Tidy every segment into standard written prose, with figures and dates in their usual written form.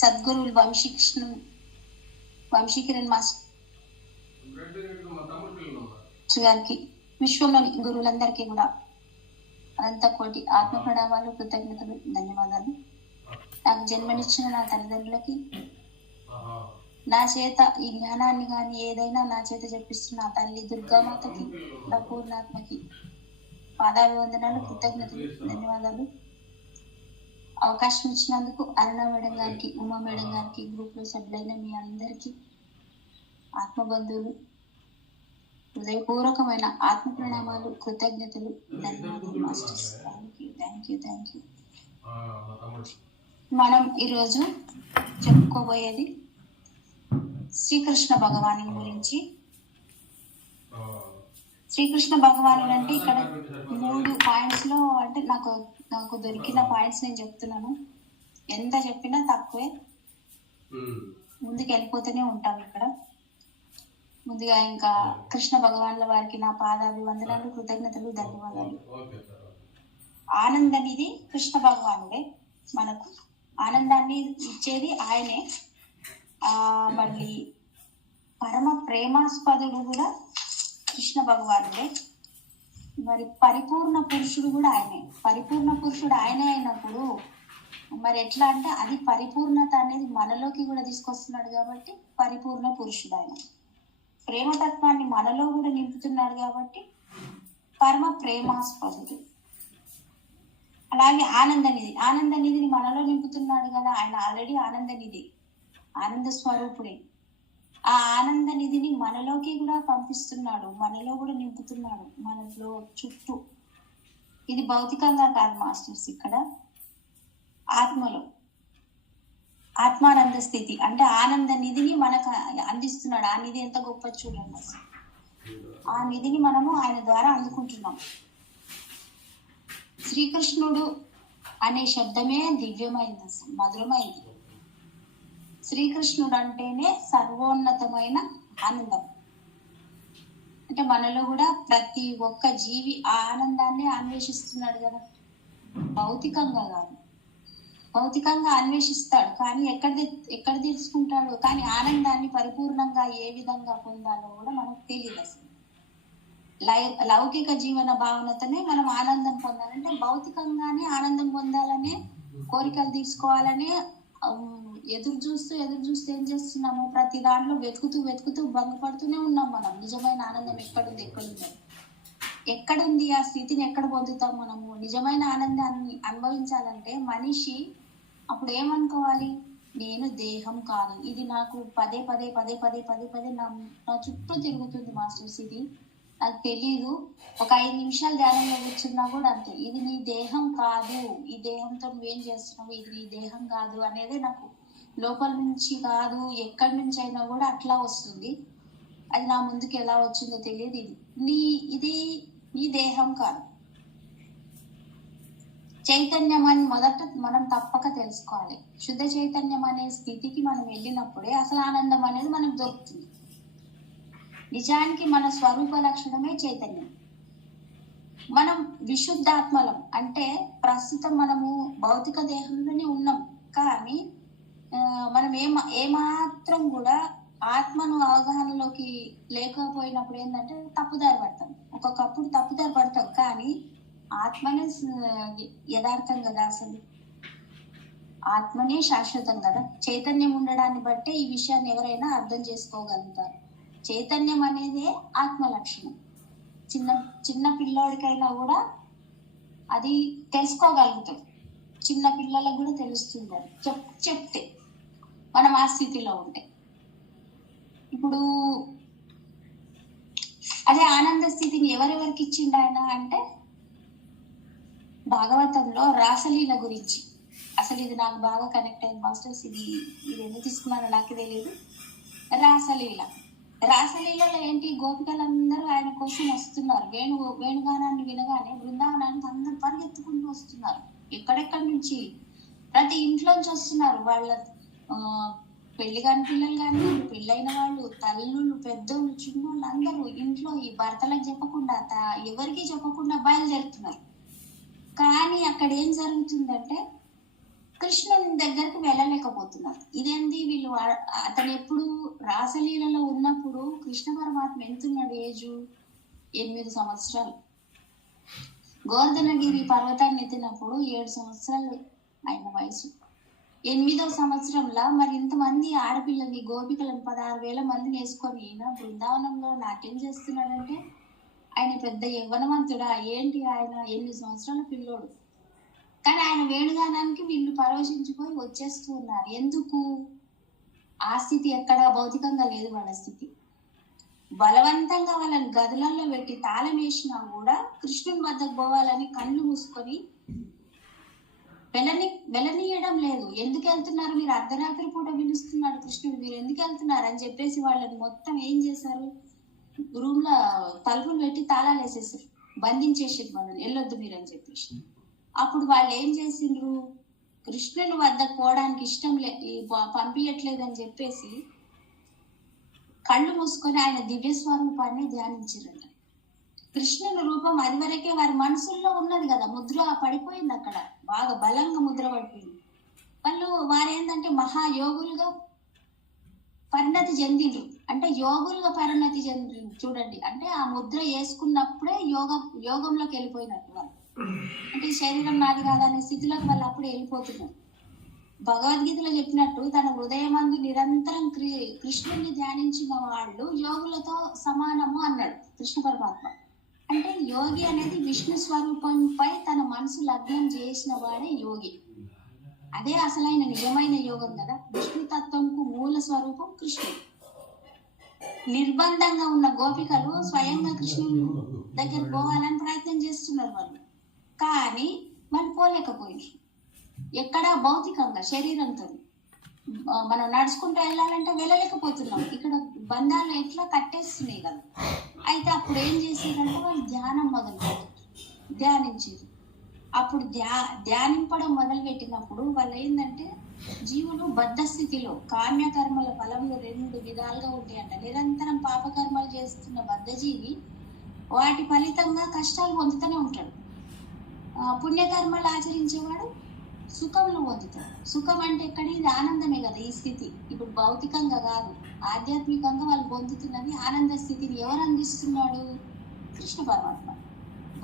సద్గురువులు Vamshikiran master గారికి, విశ్వంలోని గురువులందరికీ కూడా అనంత కోటి ఆత్మ ప్రణామాలు, కృతజ్ఞతలు, ధన్యవాదాలు. నాకు జన్మనిచ్చిన నా తల్లిదండ్రులకి, నా చేత ఈ జ్ఞానాన్ని కానీ ఏదైనా నా చేత చెప్పిస్తున్న తల్లి దుర్గామాతకి, నా పూర్ణాత్మకి పాదాభివందనాలు, కృతజ్ఞతలు, ధన్యవాదాలు. అవకాశం ఇచ్చినందుకు అరుణ మేడం గారికి, ఉమా మేడం గారికి, గ్రూప్ లో సభ్యులైన మీ అందరికీ ఆత్మబంధువులు హృదయపూర్వకమైన ఆత్మ ప్రణామాలు, కృతజ్ఞతలు, ధన్యవాదాలు మాస్టర్స్. Thank you. మనం ఈరోజు చెప్పుకోబోయేది శ్రీకృష్ణ భగవాను గురించి. శ్రీకృష్ణ భగవానుడు అంటే ఇక్కడ 3 పాయింట్స్ లో, అంటే నాకు దొరికిన పాయింట్స్ నేను చెప్తున్నాను. ఎంత చెప్పినా తక్కువే, ముందుకు వెళ్ళిపోతూనే ఉంటాం. ఇక్కడ ముందుగా ఇంకా కృష్ణ భగవాన్ల వారికి నా పాదాభివందనాలు, కృతజ్ఞతలు, ధన్యవాదాలు. ఆనందనిది కృష్ణ భగవానుడే. మనకు ఆనందాన్ని ఇచ్చేది ఆయనే. మళ్ళీ పరమ ప్రేమాస్పదుడు కూడా కృష్ణ భగవానుడే. మరి పరిపూర్ణ పురుషుడు కూడా ఆయనే. పరిపూర్ణ పురుషుడు ఆయనే అయినప్పుడు మరి ఎట్లా అంటే అది పరిపూర్ణత అనేది మనలోకి కూడా తీసుకొస్తున్నాడు కాబట్టి పరిపూర్ణ పురుషుడు ఆయన. ప్రేమతత్వాన్ని మనలో కూడా నింపుతున్నాడు కాబట్టి పరమ ప్రేమాస్పదుడు. అలాగే ఆనందనిధిని మనలో నింపుతున్నాడు కదా ఆయన. ఆల్రెడీ ఆనందనిధి, ఆనంద స్వరూపుడే. ఆ ఆనంద నిధిని మనలోకి కూడా పంపిస్తున్నాడు, మనలో కూడా నింపుతున్నాడు, మనలో చుట్టూ. ఇది భౌతికంగా కాదు మాస్టర్స్, ఇక్కడ ఆత్మలో ఆత్మానంద స్థితి అంటే ఆనంద నిధిని మనకు అందిస్తున్నాడు. ఆ నిధి ఎంత గొప్ప చూడండి అసలు. ఆ నిధిని మనము ఆయన ద్వారా అందుకుంటున్నాం. శ్రీకృష్ణుడు అనే శబ్దమే దివ్యమైంది, అసలు మధురమైంది. శ్రీకృష్ణుడు అంటేనే సర్వోన్నతమైన ఆనందం. అంటే మనలో కూడా ప్రతి ఒక్క జీవి ఆ ఆనందాన్ని అన్వేషిస్తున్నాడు కదా, భౌతికంగా కాదు. భౌతికంగా అన్వేషిస్తాడు కానీ ఎక్కడ తెలుసుకుంటాడు. కానీ ఆనందాన్ని పరిపూర్ణంగా ఏ విధంగా పొందాలో కూడా మనకు తెలియదు అసలు. లౌకిక జీవన భావనతోనే మనం ఆనందం పొందాలంటే భౌతికంగానే ఆనందం పొందాలనే కోరికలు తీర్చుకోవాలనే ఎదురు చూస్తూ ఏం చేస్తున్నాము, ప్రతి దాంట్లో వెతుకుతూ భంగపడుతూనే ఉన్నాం. మనం నిజమైన ఆనందం ఎక్కడుంది ఆ స్థితిని ఎక్కడ పొందుతాం మనము? నిజమైన ఆనందాన్ని అనుభవించాలంటే మనిషి అప్పుడు ఏమనుకోవాలి, నేను దేహం కాదు, ఇది నాకు పదే నా చుట్టూ తిరుగుతుంది మాస్టర్స్, ఇది నాకు తెలీదు. ఒక 5 నిమిషాలు ధ్యానంలో కూర్చున్నా కూడా అంతే, ఇది నీ దేహం కాదు, ఈ దేహంతో నువ్వేం చేస్తున్నావు, ఇది నీ దేహం కాదు అనేది నాకు లోపల నుంచి కాదు, ఎక్కడి నుంచి అయినా కూడా అట్లా వస్తుంది. అది నా ముందుకు ఎలా వచ్చిందో తెలియదు. ఇది నీ దేహం కాదు. చైతన్యం అని మొదట మనం తప్పక తెలుసుకోవాలి. శుద్ధ చైతన్యం అనే స్థితికి మనం వెళ్ళినప్పుడే అసలు ఆనందం అనేది మనకు దొరుకుతుంది. నిజానికి మన స్వరూప లక్షణమే చైతన్యం. మనం విశుద్ధాత్మలం అంటే ప్రస్తుతం మనము భౌతిక దేహంలోనే ఉన్నాం. కానీ మనం ఏమాత్రం కూడా ఆత్మను అవగాహనలోకి లేకపోయినప్పుడు ఏంటంటే తప్పుదారి పడతాం. ఒక్కొక్కప్పుడు తప్పుదారి పడతాం, కానీ ఆత్మనే యథార్థం కదా, అసలు ఆత్మనే శాశ్వతం కదా. చైతన్యం ఉండడాన్ని బట్టే ఈ విషయాన్ని ఎవరైనా అర్థం చేసుకోగలుగుతారు. చైతన్యం అనేదే ఆత్మ లక్షణం. చిన్న పిల్లోడికైనా కూడా అది తెలుసుకోగలుగుతాడు. చిన్న పిల్లలకు కూడా తెలుస్తుంది అది చెప్తే, మనం ఆ స్థితిలో ఉంటే. ఇప్పుడు అదే ఆనంద స్థితిని ఎవరెవరికి ఇచ్చిండు ఆయన అంటే భాగవతంలో రాసలీల గురించి. అసలు ఇది నాకు బాగా కనెక్ట్ అయింది మాస్టర్స్. ఇది ఎందుకు తీసుకున్నానో నాకు తెలియదు. రాసలీలలో ఏంటి, గోపికలందరూ ఆయన కోసం వస్తున్నారు. వేణుగానాన్ని వినగానే బృందావనానికి అందరూ పరిగెత్తుకుంటూ వస్తున్నారు. ఎక్కడెక్కడి నుంచి, ప్రతి ఇంట్లోంచి వస్తున్నారు. వాళ్ళ పెళ్లి కాని పిల్లలు కానీ, పెళ్ళైన వాళ్ళు, తల్లులు, పెద్దోళ్ళు, చిన్నోళ్ళు అందరూ ఇంట్లో ఈ భర్తలకు చెప్పకుండా, ఎవరికి చెప్పకుండా బయలుదేరుతున్నారు. కానీ అక్కడ ఏం జరుగుతుందంటే కృష్ణుని దగ్గరికి వెళ్ళలేకపోతున్నారు. ఇదేంది వీళ్ళు అతను ఎప్పుడు రాసలీలలో ఉన్నప్పుడు కృష్ణ పరమాత్మ ఎంతున్నాడు ఏజు 8 సంవత్సరాలు. గోవర్ధనగిరి పర్వతాన్ని ఎత్తినప్పుడు 7 సంవత్సరాలు ఆయన వయసు. 8వ సంవత్సరంలో మరి ఇంతమంది ఆడపిల్లల్ని గోపికలను 16,000 మందిని వేసుకొని బృందావనంలో నాట్యం చేస్తున్నాడంటే ఆయన పెద్ద యవ్వనవంతుడా ఏంటి? ఆయన 8 సంవత్సరాల పిల్లోడు. కానీ ఆయన వేణుగానానికి వీళ్ళు పరవశించిపోయి వచ్చేస్తూ ఉన్నారు. ఎందుకు? ఆ స్థితి ఎక్కడా భౌతికంగా లేదు వాళ్ళ స్థితి. బలవంతంగా వాళ్ళని గదులలో పెట్టి తాళం వేసినా కూడా కృష్ణుని వద్దకు పోవాలని కళ్ళు మూసుకొని వెళ్ళనీయడం లేదు. ఎందుకు వెళ్తున్నారు మీరు? అర్ధరాత్రి పూట పిలుస్తున్నాడు కృష్ణుడు, మీరు ఎందుకు వెళ్తున్నారు అని చెప్పేసి వాళ్ళని మొత్తం ఏం చేశారు, రూమ్ లో తలుపులు పెట్టి తాళాలు వేసేసారు, బంధించేసారు వాళ్ళని, వెళ్ళొద్దు మీరు అని చెప్పేసి. అప్పుడు వాళ్ళు ఏం చేసిండ్రు, కృష్ణుని వద్దకు పోవడానికి ఇష్టం పంపించట్లేదు అని చెప్పేసి కళ్ళు మూసుకొని ఆయన దివ్య స్వరూపాన్ని ధ్యానించారంట. కృష్ణుని రూపం అది వరకే వారి మనసుల్లో ఉన్నది కదా, ముద్ర పడిపోయింది అక్కడ, బాగా బలంగా ముద్ర పడిపోయింది. వారేంటంటే మహాయోగులుగా పరిణతి చెందిండ్రు. అంటే యోగులుగా పరిణతి చెందిండ్రు చూడండి. అంటే ఆ ముద్ర వేసుకున్నప్పుడే యోగంలోకి వెళ్ళిపోయినట్టు వాళ్ళు. అంటే శరీరం నాది కాదనే స్థితిలోకి వాళ్ళు అప్పుడే వెళ్ళిపోతున్నారు. భగవద్గీతలో చెప్పినట్టు తన హృదయమందు నిరంతరం కృష్ణుని ధ్యానించిన వాళ్ళు యోగులతో సమానము అన్నాడు కృష్ణ పరమాత్మ. అంటే యోగి అనేది విష్ణు స్వరూపంపై తన మనసు లగ్నం చేసిన వాడే యోగి. అదే అసలైన నిజమైన యోగం కదా. విష్ణు తత్వంకు మూల స్వరూపం కృష్ణుడు. నిర్బంధంగా ఉన్న గోపికలు స్వయంగా కృష్ణుని దగ్గర పోవాలని ప్రయత్నం చేస్తున్నారు వాళ్ళు, కానీ వాళ్ళు పోలేకపోయింది. ఎక్కడ భౌతికంగా శరీరంతో మనం నడుచుకుంటూ వెళ్ళాలంటే వెళ్ళలేకపోతున్నాం. ఇక్కడ బంధాలు ఎట్లా కట్టేస్తున్నాయి కదా. అయితే అప్పుడు ఏం చేసేదంటే వాళ్ళు ధ్యానం ధ్యానించారు. అప్పుడు ధ్యానింపడం మొదలు పెట్టినప్పుడు వాళ్ళు ఏంటంటే జీవులు బద్ధ స్థితిలో కామ్యకర్మల ఫలములు 2 విధాలుగా ఉంటాయంట. నిరంతరం పాపకర్మలు చేస్తున్న బద్ధజీవి వాటి ఫలితంగా కష్టాలు పొందుతూనే ఉంటాడు. పుణ్యకర్మలు ఆచరించేవాడు సుఖంలో పొందుతాడు. సుఖం అంటే ఎక్కడ? ఇది ఆనందమే కదా ఈ స్థితి. ఇప్పుడు భౌతికంగా కాదు, ఆధ్యాత్మికంగా వాళ్ళు పొందుతున్నది ఆనంద స్థితిని. ఎవరు అందిస్తున్నాడు? కృష్ణ పరమాత్మ.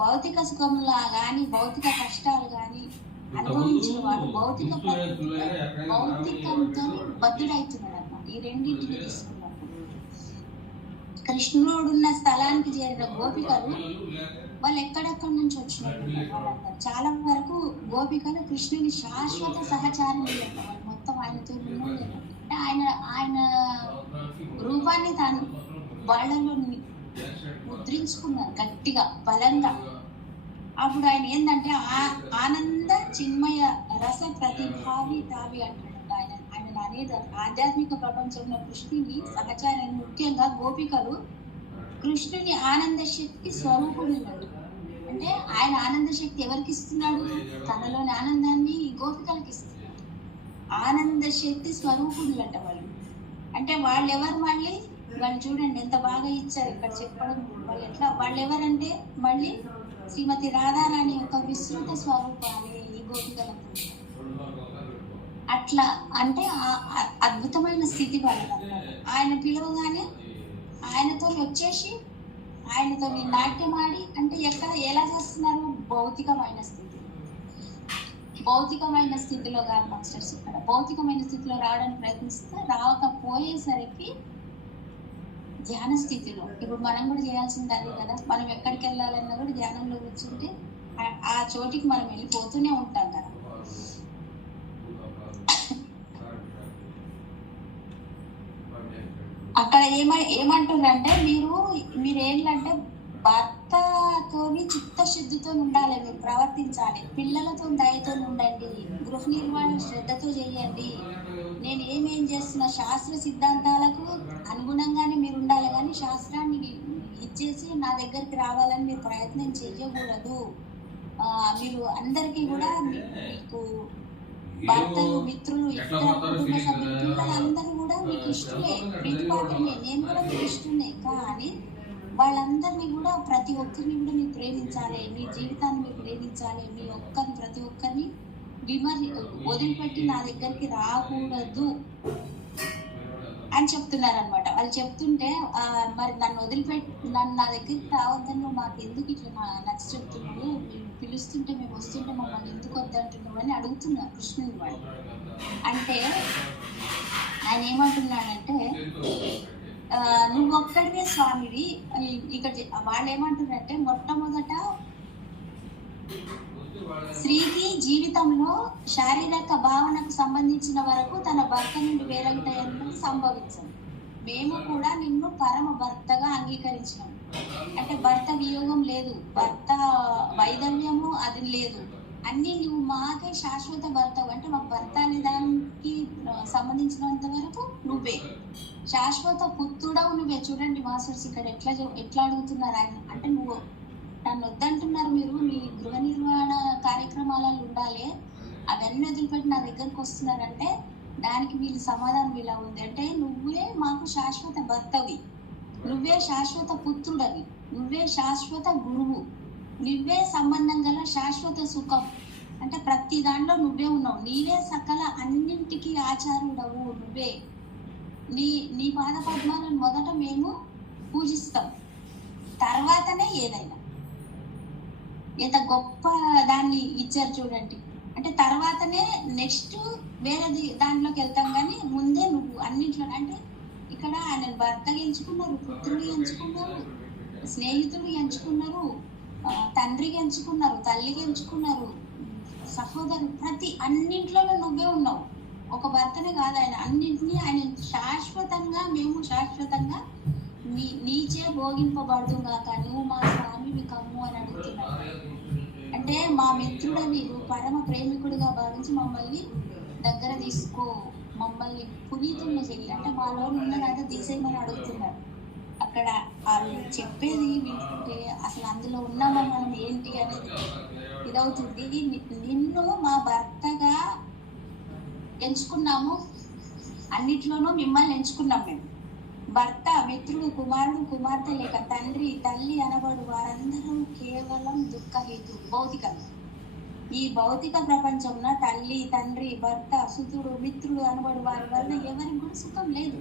భౌతిక సుఖంలా గాని భౌతిక కష్టాలు గాని అనుభవించిన వాడు భౌతికంతో బద్ధుడవుతున్నాడు అన్నమాట. ఈ రెండింటిని తీసుకున్నప్పుడు కృష్ణుడున్న స్థలానికి చేరిన గోపికలు వాళ్ళు ఎక్కడెక్కడి నుంచి వచ్చినట్టు చాలా వరకు గోపికలు కృష్ణుని శాశ్వత సహచారం వాళ్ళు మొత్తం ఆయనతో ఆయన రూపాన్ని తాను వాళ్ళలో ముద్రించుకున్నారు గట్టిగా బలంగా. అప్పుడు ఆయన ఏంటంటే ఆనంద చిన్మయ రస ప్రతిభావి తావి అంటాడు ఆయన. అనేది ఆధ్యాత్మిక ప్రపంచంలో కృష్ణుని సహచారం, ముఖ్యంగా గోపికలు కృష్ణుని ఆనంద శక్తి స్వరూపుడు. అంటే ఆయన ఆనంద శక్తి ఎవరికి ఇస్తున్నాడు? తనలోని ఆనందాన్ని గోపికలకి ఇస్తున్నాడు. ఆనంద శక్తి స్వరూపుడు అంట వాళ్ళు. అంటే వాళ్ళు ఎవరు? మళ్ళీ వాళ్ళు చూడండి ఎంత బాగా ఇచ్చారు ఇక్కడ చెప్పడం. వాళ్ళు ఎవరంటే మళ్ళీ శ్రీమతి రాధారాణి యొక్క విస్తృత స్వరూపాలే ఈ గోపికలకు. అట్లా అంటే అద్భుతమైన స్థితి వాళ్ళదన్నమాట. ఆయన పిలవగానే ఆయనతో వచ్చేసి ఆయనతో నాట్యం ఆడి, అంటే ఎక్కడ ఎలా చేస్తున్నారు? భౌతికమైన స్థితి. భౌతికమైన స్థితిలో కాదు మాస్టర్స్, ఇక్కడ భౌతికమైన స్థితిలో రావడానికి ప్రయత్నిస్తే రావకపోయేసరికి ధ్యాన స్థితిలో. ఇప్పుడు మనం కూడా చేయాల్సింది అదే కదా. మనం ఎక్కడికి వెళ్ళాలన్నా కూడా ధ్యానంలో కూర్చుంటే ఆ చోటికి మనం వెళ్ళిపోతూనే ఉంటాం కదా. అక్కడ ఏమంటుందంటే మీరేంటంటే భర్తతోని చిత్తశుద్ధితో ఉండాలి, మీరు ప్రవర్తించాలి, పిల్లలతో దయతో ఉండండి, గృహ నిర్మాణం శ్రద్ధతో చేయండి. నేను ఏమేం చేస్తున్న శాస్త్ర సిద్ధాంతాలకు అనుగుణంగానే మీరు ఉండాలి, కానీ శాస్త్రాన్ని ఇచ్చేసి నా దగ్గరికి రావాలని మీరు ప్రయత్నం చేయకూడదు. మీరు అందరికీ కూడా మీకు భర్తలు, మిత్రులు, ఇతర కుటుంబ సభ్యులు, పిల్లలందరూ కూడా మీకు ఇష్టమే, ప్రీతిపాత్రమే, నేను కూడా మీకు ఇష్టమే. కానీ వాళ్ళందరినీ కూడా ప్రతి ఒక్కరిని కూడా మీరు ప్రేమించాలి, మీ జీవితాన్ని మీరు ప్రేమించాలి, ప్రతి ఒక్కరిని వదిలిపెట్టి నా దగ్గరికి రాకూడదు అని చెప్తున్నారు అనమాట. వాళ్ళు చెప్తుంటే మరి నన్ను నా దగ్గరికి రావద్దని నువ్వు మాకు ఎందుకు ఇట్లా నచ్చ చెప్తున్నావు, పిలుస్తుంటే మేము వస్తుంటే మమ్మల్ని ఎందుకు వద్దంటున్నావు అని అడుగుతున్నారు కృష్ణుని వాళ్ళు. అంటే ఆయన ఏమంటున్నాడంటే నువ్వు ఒక్కడివే స్వామివి. ఇక్కడ వాళ్ళు ఏమంటున్నారంటే మొట్టమొదట స్త్రీకి జీవితంలో శారీరక భావనకు సంబంధించిన వరకు తన భర్త నుండి వేరొకటి సంభవించదు. మేము కూడా నిన్ను పరమ భర్తగా అంగీకరించినాం. అంటే భర్త వియోగం లేదు, భర్త వైధవ్యము అది లేదు, అన్ని నువ్వు మాకే శాశ్వత భర్తవు. అంటే మా భర్త అనే దానికి సంబంధించినంత వరకు నువ్వే శాశ్వత పుత్రుడవు, నువ్వే. చూడండి మాస్టర్స్ ఇక్కడ ఎట్లా అడుగుతున్నారు ఆయన. అంటే నువ్వు నన్ను వద్దంటున్నారు, మీరు మీ గృహ నిర్వహణ కార్యక్రమాలలో ఉండాలి, అవన్నీ వదిలిపెట్టి నా దగ్గరకు వస్తున్నారంటే దానికి వీళ్ళ సమాధానం ఇలా ఉంది. అంటే నువ్వే మాకు శాశ్వత భర్తవి, నువ్వే శాశ్వత పుత్రుడవి, నువ్వే శాశ్వత గురువు, నువ్వే సంబంధం గల శాశ్వత సుఖం. అంటే ప్రతి దాంట్లో నువ్వే ఉన్నావు, నీవే సకల అన్నింటికి ఆచార్యుడవు, నువ్వే. నీ పాద పద్మాలను మొదట మేము పూజిస్తాం, తర్వాతనే ఏదైనా. ఎంత గొప్ప దాన్ని ఇచ్చారు చూడండి. అంటే తర్వాతనే నెక్స్ట్ వేరేది దాంట్లోకి వెళ్తాం, కానీ ముందే నువ్వు అన్నింట్లో. అంటే ఇక్కడ ఆయన భర్తగా ఎంచుకున్నారు, పుత్రుడు ఎంచుకున్నారు, స్నేహితుడు ఎంచుకున్నారు, తండ్రికి ఎంచుకున్నారు, తల్లికి ఎంచుకున్నారు, సహోదరు, ప్రతి అన్నింట్లో నువ్వే ఉన్నావు. ఒక భర్తనే కాదు, ఆయన అన్నింటినీ ఆయన శాశ్వతంగా, మేము శాశ్వతంగా నీచే భోగింపబడదు కాక నువ్వు మా స్వామివి కమ్ము అని అడుగుతున్నావు. అంటే మా మిత్రుడని పరమ ప్రేమికుడిగా భావించి మమ్మల్ని దగ్గర తీసుకో, మమ్మల్ని పునీతుల్ని చెయ్యి. అంటే మాలో ఉన్నదంతా తీసేయమని అడుగుతున్నారు. అక్కడ వాళ్ళు చెప్పేది వింటుంటే అసలు అందులో ఉన్నామా మనం ఏంటి అనేది ఇదవుతుంది. నిన్ను మా భర్తగా ఎంచుకున్నాము, అన్నిట్లోనూ మిమ్మల్ని ఎంచుకున్నాం మేము. భర్త, మిత్రుడు, కుమారుడు, కుమార్తె లేక తండ్రి, తల్లి అనబడు వారందరూ కేవలం దుఃఖహేతు. భౌతికంగా ఈ భౌతిక ప్రపంచంలో తల్లి, తండ్రి, భర్త, సుతుడు, మిత్రుడు అనబడు వారి వల్ల ఎవరికి కూడా సుఖం లేదు,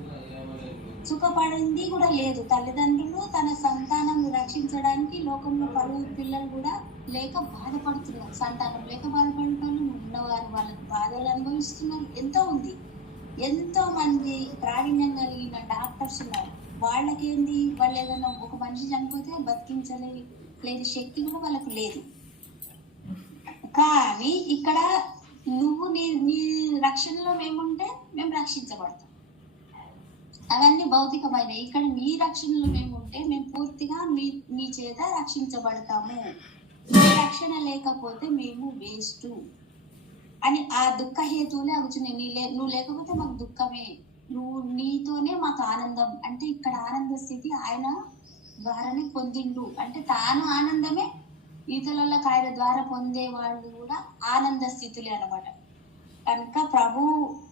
సుఖపడింది కూడా లేదు. తల్లిదండ్రులు తన సంతానం రక్షించడానికి లోకంలో పలువురు పిల్లలు కూడా లేక బాధపడుతున్నారు, సంతానం లేక బాధపడటం ఉన్నవారు వాళ్ళకి బాధలు అనుభవిస్తున్నారు. ఎంతో ఉంది, ఎంతో మంది ప్రావీణ్యం కలిగిన డాక్టర్స్ ఉన్నారు. వాళ్ళకేంది, వాళ్ళు ఏదైనా ఒక మనిషి చనిపోతే బతికించలేదు శక్తి కూడా వాళ్ళకు లేదు. కానీ ఇక్కడ నువ్వు నీ రక్షణలో మేముంటే మేము రక్షించబడతాం. అవన్నీ భౌతికమైన. ఇక్కడ నీ రక్షణలో మేముంటే మేము పూర్తిగా మీ చేత రక్షించబడతాము. నీ రక్షణ లేకపోతే మేము వేస్ట్ అని ఆ దుఃఖ హేతువులే అవుతున్నాయి. నువ్వు లేకపోతే మాకు దుఃఖమే, నువ్వు నీతోనే మాకు ఆనందం. అంటే ఇక్కడ ఆనంద స్థితి ఆయన ద్వారానే పొందిండు. అంటే తాను ఆనందమే, ఇతరులకు ఆయన ద్వారా పొందే వాళ్ళు కూడా ఆనంద స్థితులే అనమాట. కనుక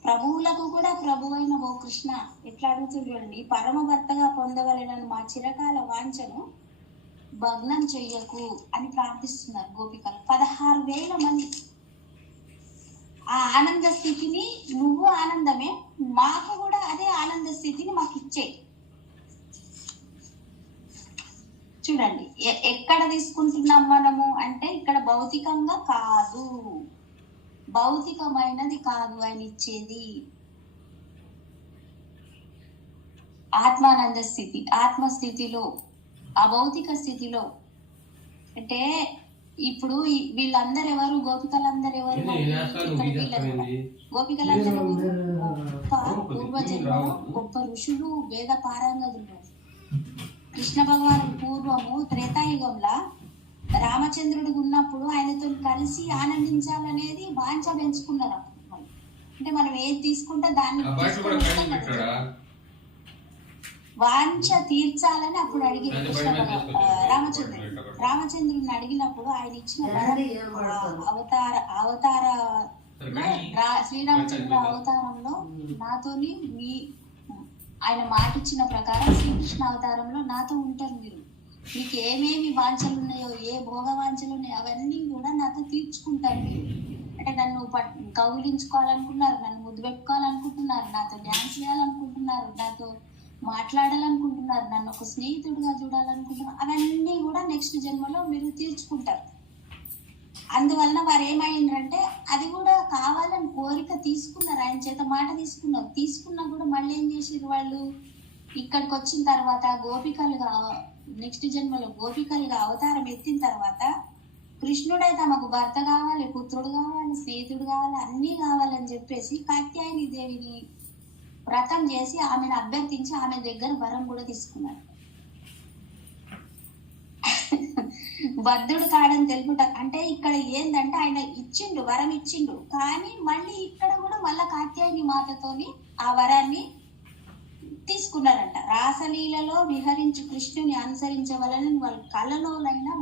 ప్రభువులకు కూడా ప్రభు అయిన ఓ కృష్ణ ఎట్లా అడుగుతుంది చూడండి, పరమ భర్తగా పొందవలెనని మా చిరకాల వాంఛను భగ్నం చెయ్యకు అని ప్రార్థిస్తున్నారు గోపికలు. 16,000 మంది. ఆ ఆనంద స్థితిని నువ్వు ఆనందమే, మాకు కూడా అదే ఆనంద స్థితిని మాకు ఇచ్చే. చూడండి ఎక్కడ తీసుకుంటున్నాం మనము అంటే ఇక్కడ భౌతికంగా కాదు, భౌతికమైనది కాదు ఆయన ఇచ్చేది. ఆత్మానంద స్థితి, ఆత్మస్థితిలో, అభౌతిక స్థితిలో. అంటే ఇప్పుడు వీళ్ళందరూ ఎవరు, గోపికలందరూ ఎవరు, గోపికలందరూ పూర్వజన్మ గొప్ప ఋషులు, వేద పారంగతులు. కృష్ణ భగవాను పూర్వము త్రేతాయుగంలో రామచంద్రుడు ఉన్నప్పుడు ఆయనతో కలిసి ఆనందించాలనేది వాంఛ పెంచుకున్నారు. అంటే మనం ఏది తీసుకుంటే దాన్ని వాంఛ తీర్చాలని అప్పుడు అడిగింది కృష్ణ రామచంద్రుడిని అడిగినప్పుడు ఆయన ఇచ్చిన అవతార శ్రీరామచంద్ర అవతారంలో నాతోని ఆయన మాట ఇచ్చిన ప్రకారం శ్రీకృష్ణ అవతారంలో నాతో ఉంటారు మీరు. మీకు ఏమేమి వాంఛలు ఉన్నాయో, ఏ భోగ వాంఛలు ఉన్నాయో అవన్నీ కూడా నాతో తీర్చుకుంటారు మీరు. అంటే నన్ను కౌగిలించుకోవాలనుకుంటున్నారు, నన్ను ముద్దు పెట్టుకోవాలనుకుంటున్నారు, నాతో డ్యాన్స్ చేయాలనుకుంటున్నారు, నాతో మాట్లాడాలనుకుంటున్నారు, నన్ను ఒక స్నేహితుడిగా చూడాలనుకుంటున్నారు. అవన్నీ కూడా నెక్స్ట్ జన్మలో మీరు తీర్చుకుంటారు. అందువలన వారు ఏమైందంటే అది కూడా కావాలని కోరిక తీసుకున్నారు, ఆయన చేత మాట తీసుకున్నా కూడా మళ్ళీ ఏం చేసారు వాళ్ళు, ఇక్కడికి వచ్చిన తర్వాత గోపికలుగా నెక్స్ట్ జన్మలో గోపికలుగా అవతారం ఎత్తిన తర్వాత కృష్ణుడే తమకు భర్త కావాలి, పుత్రుడు కావాలి, స్నేహితుడు కావాలి, అన్నీ కావాలని చెప్పేసి కాత్యాయని దేవిని వ్రతం చేసి ఆమెను అభ్యర్థించి ఆమె దగ్గర వరం కూడా తీసుకున్నాడు. బద్ధుడు కాడని తెలుపుట అంటే ఇక్కడ ఏంటంటే ఆయన ఇచ్చిండు, వరం ఇచ్చిండు, కానీ మళ్ళీ ఇక్కడ కూడా మళ్ళా కాత్యాయని మాతతోని ఆ వరాన్ని తీసుకున్నారంట. రాసలీలలో విహరించు కృష్ణుని అనుసరించవలని వాళ్ళు కలలోనైనా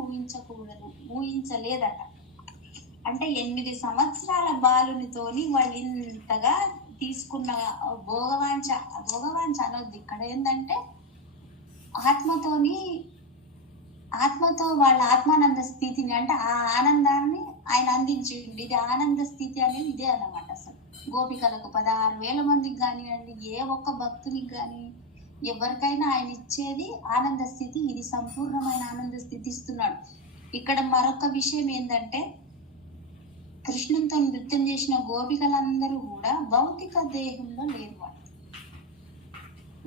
ఊహించలేదట. అంటే 8 సంవత్సరాల బాలునితోని వాళ్ళు ఇంతగా తీసుకున్న భోగవాంఛ అనొద్దు, ఇక్కడ ఏంటంటే ఆత్మతో వాళ్ళ ఆత్మానంద స్థితిని, అంటే ఆ ఆనందాన్ని ఆయన అందించిండు. ఇది ఆనంద స్థితి అనేది ఇదే అన్నమాట. అసలు గోపికలకు 16,000 మందికి కానివ్వండి, ఏ ఒక్క భక్తునికి కానీ ఎవరికైనా ఆయన ఇచ్చేది ఆనంద స్థితి. ఇది సంపూర్ణమైన ఆనంద స్థితి ఇస్తున్నాడు. ఇక్కడ మరొక విషయం ఏంటంటే కృష్ణునితో నృత్యం చేసిన గోపికలందరూ కూడా భౌతిక దేహంలో లేరు.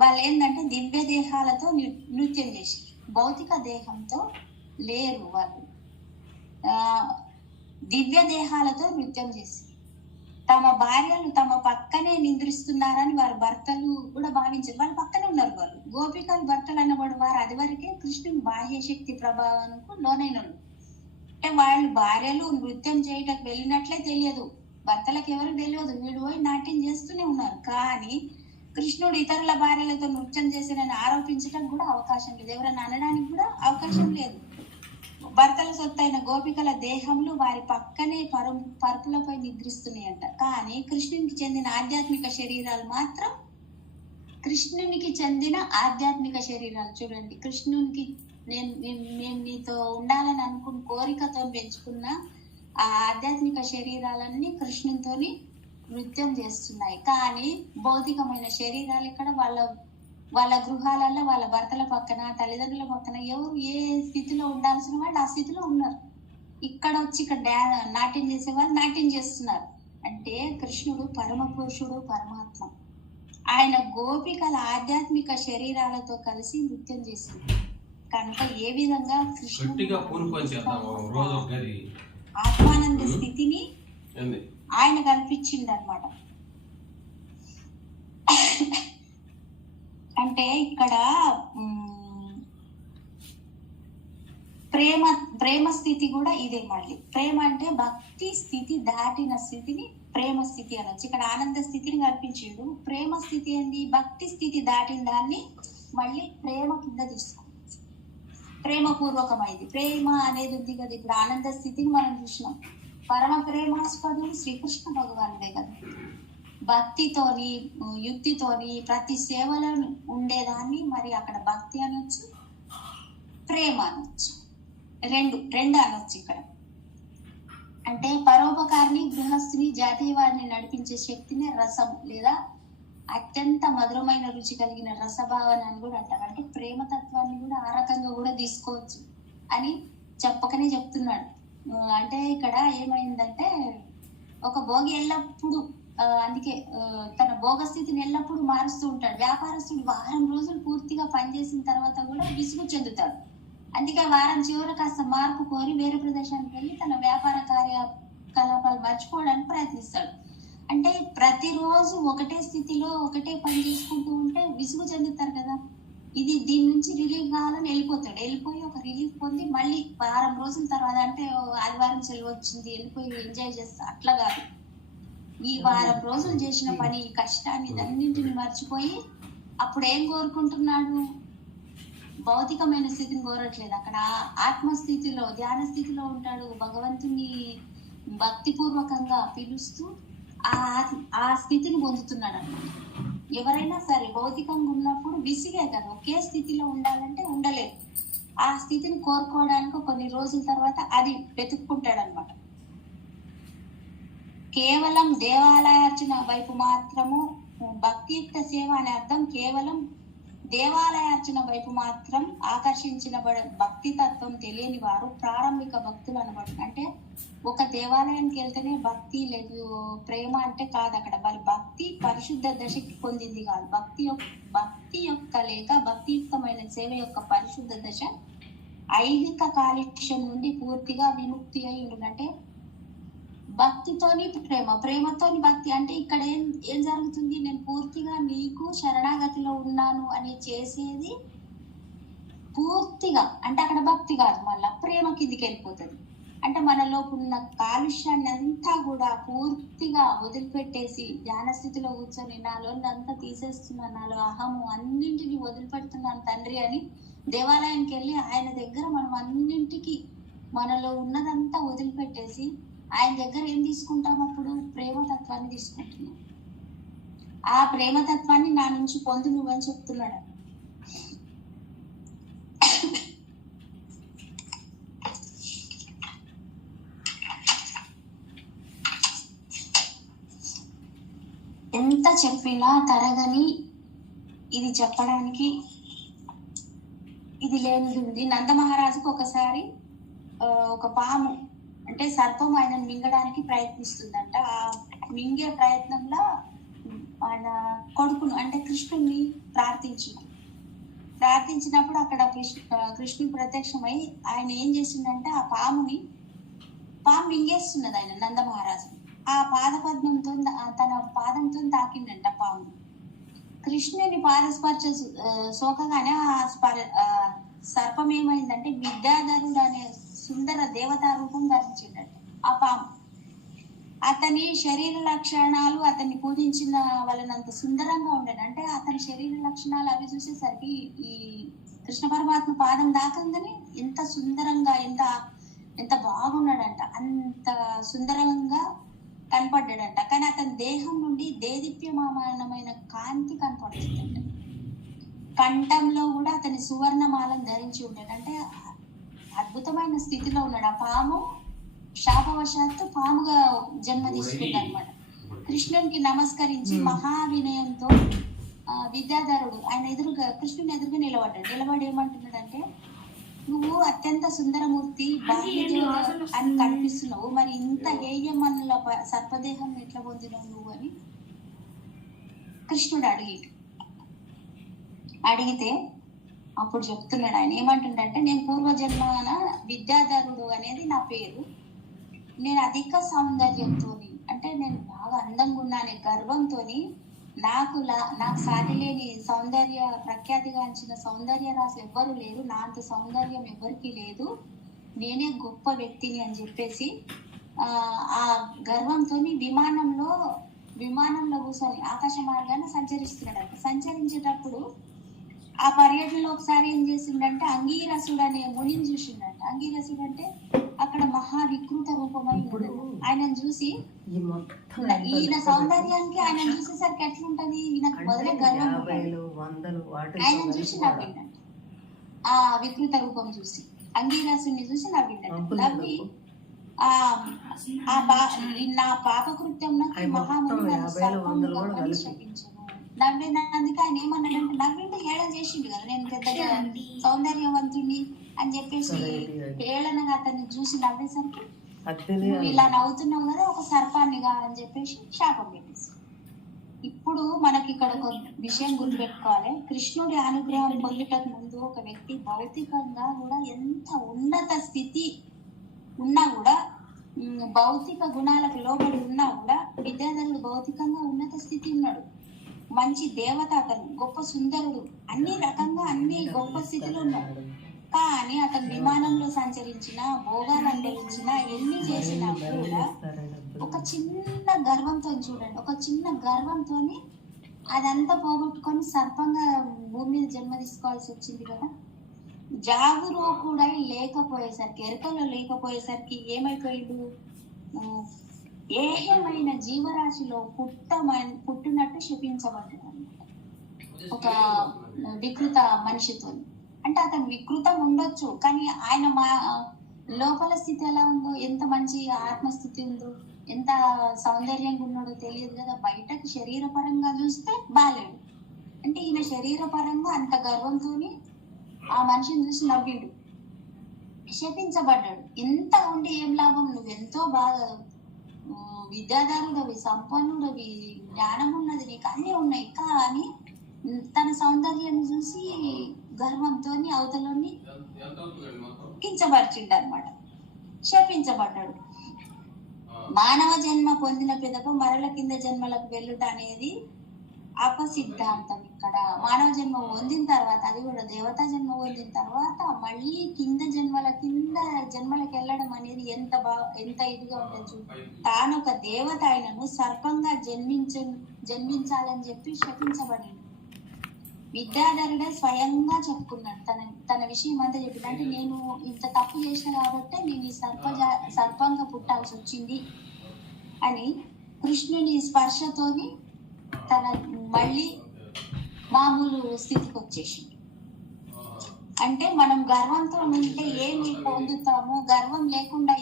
వాళ్ళు ఏంటంటే దివ్య దేహాలతో నృత్యం చేశారు, భౌతిక దేహంతో లేరు. వాళ్ళు దివ్య దేహాలతో నృత్యం చేసి తమ భార్యలు తమ పక్కనే నిద్రిస్తున్నారని వారి భర్తలు కూడా భావించారు. వాళ్ళ పక్కనే ఉన్నారు. వాళ్ళు గోపికలు భర్తలు అన్నవాడు వారు అది వరకే కృష్ణుని బాహ్య శక్తి ప్రభావానికి లోనైన అంటే వాళ్ళు భార్యలు నృత్యం చేయటకు వెళ్ళినట్లే తెలియదు, భర్తలకు ఎవరికి తెలియదు, వీడు పోయి నాట్యం చేస్తూనే ఉన్నారు. కానీ కృష్ణుడు ఇతరుల భార్యలతో నృత్యం చేసినని ఆరోపించడం కూడా అవకాశం లేదు, ఎవరైనా అనడానికి కూడా అవకాశం లేదు. భర్తల సొత్తైన గోపికల దేహంలో వారి పక్కనే పరుపులపై నిద్రిస్తున్నాయంట. కానీ కృష్ణునికి చెందిన ఆధ్యాత్మిక శరీరాలు మాత్రం కృష్ణునికి చెందిన ఆధ్యాత్మిక శరీరాలు చూడండి, కృష్ణునికి నేను నీతో ఉండాలని అనుకున్న కోరికతో పెంచుకున్న ఆ ఆధ్యాత్మిక శరీరాలన్నీ కృష్ణునితోని నృత్యం చేస్తున్నాయి. కానీ భౌతికమైన శరీరాలు ఇక్కడ వాళ్ళ గృహాలలో వాళ్ళ భర్తల పక్కన తల్లిదండ్రుల పక్కన ఎవరు ఏ స్థితిలో ఉండాల్సిన వాళ్ళు ఆ స్థితిలో ఉన్నారు. ఇక్కడ వచ్చి ఇక్కడ నాట్యం చేసే వాళ్ళు నాట్యం చేస్తున్నారు. అంటే కృష్ణుడు పరమ పురుషుడు, పరమాత్మ. ఆయన గోపికల ఆధ్యాత్మిక శరీరాలతో కలిసి నృత్యం చేసింది కనుక ఏ విధంగా కృష్ణుడు ఆత్మానంద స్థితిని ఆయన కల్పించింది అనమాట. అంటే ఇక్కడ ప్రేమ స్థితి కూడా ఇదే. మళ్ళీ ప్రేమ అంటే భక్తి స్థితి దాటిన స్థితిని ప్రేమ స్థితి అనొచ్చు. ఇక్కడ ఆనంద స్థితిని కల్పించిండు. ప్రేమ స్థితి ఏంది, భక్తి స్థితి దాటిన దాన్ని మళ్ళీ ప్రేమ కింద తీసుకో, ప్రేమపూర్వకమైంది. ప్రేమ అనేది ఉంది కదా, ఇప్పుడు ఆనంద స్థితిని మనం చూసినాం. పరమ ప్రేమాస్పదుడు శ్రీకృష్ణ భగవానుడే కదా. భక్తితోని యుక్తితోని ప్రతి సేవలో ఉండేదాన్ని మరి అక్కడ భక్తి అనొచ్చు, ప్రేమ అనొచ్చు, రెండు అనొచ్చు. ఇక్కడ అంటే పరోపకారిని, గృహస్థుని, జాతీయవాడిని నడిపించే శక్తిని రసం లేదా అత్యంత మధురమైన రుచి కలిగిన రసభావన అని కూడా అంటారు. అంటే ప్రేమతత్వాన్ని కూడా ఆ రకంగా కూడా తీసుకోవచ్చు అని చెప్పకనే చెప్తున్నాడు. అంటే ఇక్కడ ఏమైందంటే ఒక భోగి ఎల్లప్పుడు అందుకే తన భోగస్థితిని ఎల్లప్పుడూ మారుస్తూ ఉంటాడు. వ్యాపారస్తుడు వారం రోజులు పూర్తిగా పనిచేసిన తర్వాత కూడా విసుగు చెందుతాడు. అందుకే వారం చివరి కాస్త మార్పు కోరి వేరే ప్రదేశానికి వెళ్ళి తన వ్యాపార కార్యకలాపాలు మర్చిపోవడానికి ప్రయత్నిస్తాడు. అంటే ప్రతిరోజు ఒకటే స్థితిలో ఒకటే పని చేసుకుంటూ ఉంటే విసుగు చెందుతారు కదా. దీని నుంచి రిలీఫ్ కావాలని వెళ్ళిపోయి ఒక రిలీఫ్ పొంది మళ్ళీ వారం రోజుల తర్వాత, అంటే ఆదివారం సెలవు వచ్చింది వెళ్ళిపోయి ఎంజాయ్ చేస్తా, అట్లా కాదు. ఈ వారం రోజులు చేసిన పని, ఈ కష్టాన్ని అన్నింటిని మర్చిపోయి అప్పుడు ఏం కోరుకుంటున్నాడు, భౌతికమైన స్థితిని కోరట్లేదు. అక్కడ ఆత్మస్థితిలో ధ్యాన స్థితిలో ఉంటాడు. భగవంతుని భక్తిపూర్వకంగా పిలుస్తూ ఆ స్థితిని పొందుతున్నాడు అన్నమాట. ఎవరైనా సరే భౌతికంగా ఉన్నప్పుడు విసిగే కదా, ఒకే స్థితిలో ఉండాలంటే ఉండలేదు. ఆ స్థితిని కోరుకోవడానికి కొన్ని రోజుల తర్వాత అది వెతుక్కుంటాడు అనమాట. కేవలం దేవాలయార్చన వైపు మాత్రము, భక్తియుక్త సేవ అనే అర్థం కేవలం దేవాలయార్చన వైపు మాత్రం ఆకర్షించిన భక్తి తత్వం తెలియని వారు ప్రారంభిక భక్తులు అనబడు. అంటే ఒక దేవాలయానికి వెళ్తేనే భక్తి లేదు ప్రేమ అంటే కాదు అక్కడ. మరి భక్తి పరిశుద్ధ దశకి పొందింది కాదు. భక్తి యొక్క లేక భక్తియుక్తమైన సేవ యొక్క పరిశుద్ధ దశ ఐహిక కాలుష్యం నుండి పూర్తిగా విముక్తి అయి ఉంటుంది. అంటే భక్తితోని ప్రేమ, ప్రేమతోని భక్తి. అంటే ఇక్కడ ఏం జరుగుతుంది, నేను పూర్తిగా నీకు శరణాగతిలో ఉన్నాను అని చేసేది పూర్తిగా. అంటే అక్కడ భక్తి కాదు, మళ్ళా ప్రేమ కిందికి వెళ్ళిపోతుంది. అంటే మనలో ఉన్న కాలుష్యాన్ని అంతా కూడా పూర్తిగా వదిలిపెట్టేసి ధ్యాన స్థితిలో కూర్చొని నాలో అంతా తీసేస్తున్నాను, నాలో అహము అన్నింటినీ వదిలిపెడుతున్నాను తండ్రి అని దేవాలయానికి వెళ్ళి ఆయన దగ్గర మనం అన్నింటికి మనలో ఉన్నదంతా వదిలిపెట్టేసి ఆయన దగ్గర ఏం తీసుకుంటాం, అప్పుడు ప్రేమతత్వాన్ని తీసుకుంటున్నాం. ఆ ప్రేమతత్వాన్ని నా నుంచి పొందు నువ్వని చెప్తున్నాడు. ఎంత చెప్పినా తరగని ఇది చెప్పడానికి ఇది లేనిది ఉంది. నందమహారాజుకు ఒకసారి ఒక పాము అంటే సర్పం ఆయన మింగడానికి ప్రయత్నిస్తుందంట. ఆ మింగే ప్రయత్నంలో ఆయన కొడుకును అంటే కృష్ణుని ప్రార్థించినప్పుడు అక్కడ కృష్ణుడు ప్రత్యక్షమై ఆయన ఏం చేసిందంటే ఆ పాము మింగేస్తున్నది ఆయన నందమహారాజు. ఆ పాదపద్మంతో తన పాదంతో తాకిందంట పాము. కృష్ణుని పాదస్పర్శ సోకగానే ఆ సర్పం ఏమైందంటే విద్యాధరుడు అనే సుందర దేవతా రూపం ధరించిందట ఆ పాము. అతని శరీర లక్షణాలు అతన్ని పూజించిన వాళ్ళనంత సుందరంగా ఉండేది. అంటే అతని శరీర లక్షణాలు అవి చూసేసరికి ఈ కృష్ణ పరమాత్మ పాదం దాకంగానే ఎంత సుందరంగా ఎంత బాగున్నాడంట, అంత సుందరంగా కనపడ్డాడంట. కానీ అతని దేహం నుండి దేదీప్యమానమైన కాంతి కనపడుతుందంట. కంఠంలో కూడా అతని సువర్ణమాలను ధరించి ఉంటాడు. అంటే అద్భుతమైన స్థితిలో ఉన్నాడు. ఆ పాము శాపవశాత్తు పాముగా జన్మ తీసుకుంది అనమాట. కృష్ణునికి నమస్కరించి మహావినయంతో విద్యాధరుడు ఆయన ఎదురుగా కృష్ణుని ఎదురుగా నిలబడి ఏమంటున్నాడంటే, నువ్వు అత్యంత సుందరమూర్తి బాహ్యదేవత అని కనిపిస్తున్నావు, మరి ఇంత హేయమనుల సర్పదేహం ఎట్లా పొందినావు నువ్వు అని కృష్ణుడు అడిగితే అప్పుడు చెప్తున్నాడు ఆయన ఏమంటుండంటే, నేను పూర్వజన్మన విద్యాధరుడు అనేది నా పేరు, నేను అధిక సౌందర్యంతో అంటే నేను బాగా అందంగా ఉన్నా అనే గర్వంతో నాకు సాటి లేని సౌందర్య ప్రఖ్యాతిగాంచిన సౌందర్య రాశి ఎవ్వరు లేరు, నా అంత సౌందర్యం ఎవరికి లేదు, నేనే గొప్ప వ్యక్తిని అని చెప్పేసి ఆ గర్వంతో విమానంలో కూర్చొని ఆకాశ మార్గాన్ని సంచరిస్తున్నాడు. సంచరించేటప్పుడు ఆ పర్యటనలో ఒకసారి ఏం చేసిండంటే అంగీరసుడు అనే మునిని చూసిండంట. అంగీరసుడు అంటే అక్కడ మహా వికృత రూపమై ఆయనను చూసి ఈయన సౌందర్యానికి ఆయన చూసేసరికి ఎట్లుంటది, ఈయనకు మొదలే గర్వం ఆయన చూసి నవ్విండంట. ఆ వికృత రూపం చూసి అంగీరసుని చూసి నవ్విండంట. నవ్వి నా పాపకృత్యం మహాముని శపించను. నవ్వినందుకు ఆయన ఏమన్నాడంటే, నవ్వింటే హేళన చేసిండు కదా, నేను పెద్దగా సౌందర్యవంతుని అని చెప్పేసి హేళనగా అతన్ని చూసి నవ్వేసరికి నువ్వు ఇలా నవ్వుతున్నావు కదా ఒక సర్పాన్నిగా అని చెప్పేసి శాపం పెట్టేసి. ఇప్పుడు మనకి ఇక్కడ ఒక విషయం గుర్తుపెట్టుకోవాలి. కృష్ణుడి అనుగ్రహం పొందుటకు ముందు ఒక వ్యక్తి భౌతికంగా కూడా ఎంత ఉన్నత స్థితి ఉన్నా కూడా, భౌతిక గుణాలకు లోబడి ఉన్నా కూడా విద్యాధరుడు భౌతికంగా ఉన్నత స్థితి ఉన్నాడు. మంచి దేవత, అతను గొప్ప సుందరుడు, అన్ని రకంగా అన్ని గొప్ప స్థితిలో ఉన్నాడు. కానీ అతను విమానంలో సంచరించిన, భోగాలు అనుభవించిన, ఎన్ని చేసినా కూడా ఒక చిన్న గర్వంతో చూడండి, ఒక చిన్న గర్వంతో అదంతా పోగొట్టుకొని సర్పంగా భూమి మీద జన్మ తీసుకోవాల్సి వచ్చింది కదా. జాగరూకుడై లేకపోయేసరికి, ఎరుకలో లేకపోయేసరికి ఏమైపోయిండు, ఏహ్యమైన జీవరాశిలో పుట్టినట్టు శపించబడ్డాడు ఒక వికృత మనిషితో. అంటే అతను వికృతం ఉండొచ్చు, కానీ ఆయన లోపల స్థితి ఎలా ఉందో, ఎంత మంచి ఆత్మస్థితి ఉందో ఎంత సౌందర్యంగా ఉన్నాడో తెలియదు కదా, బయటకు శరీర పరంగా చూస్తే బాలేడు. అంటే ఈయన శరీర పరంగా అంత గర్వంతో ఆ మనిషిని చూసి నవ్విండు, శపించబడ్డాడు. ఎంత ఉండి ఏం లాభం, నువ్వు ఎంతో బాగా విద్యాధారుడవి, సంపన్నుడవి, జ్ఞానం ఉన్నది, నీకు అన్నీ ఉన్నాయి, కానీ తన సౌందర్యాన్ని చూసి గర్వంతో అవతలని కించపరిచిండు అనమాట, శపించబడ్డాడు. మానవ జన్మ పొందిన పిదప మరల కింద జన్మలకు వెళ్ళుట అనేది అపసిద్ధాంతం. ఇక్కడ మానవ జన్మ పొందిన తర్వాత, అది కూడా దేవతా జన్మ పొందిన తర్వాత మళ్ళీ కింద జన్మలకు వెళ్ళడం అనేది ఎంత ఇదిగా ఉంటుంది చూడు. తాను ఒక దేవత ఆయనను సర్పంగా జన్మించాలని చెప్పి శపించబడింది. విద్యాధరుడే స్వయంగా చెప్పుకున్నాడు, తన విషయం అంతా చెప్పింది. అంటే నేను ఇంత తప్పు చేసిన కాబట్టి నేను ఈ సర్పంగా పుట్టాల్సి వచ్చింది అని కృష్ణుని స్పర్శతోని తన మళ్ళీ మామూలు స్థితికి వచ్చేసింది. అంటే మనం గర్వంతో ఉంటే ఏమి పొందుతాము, గర్వం లేకుండా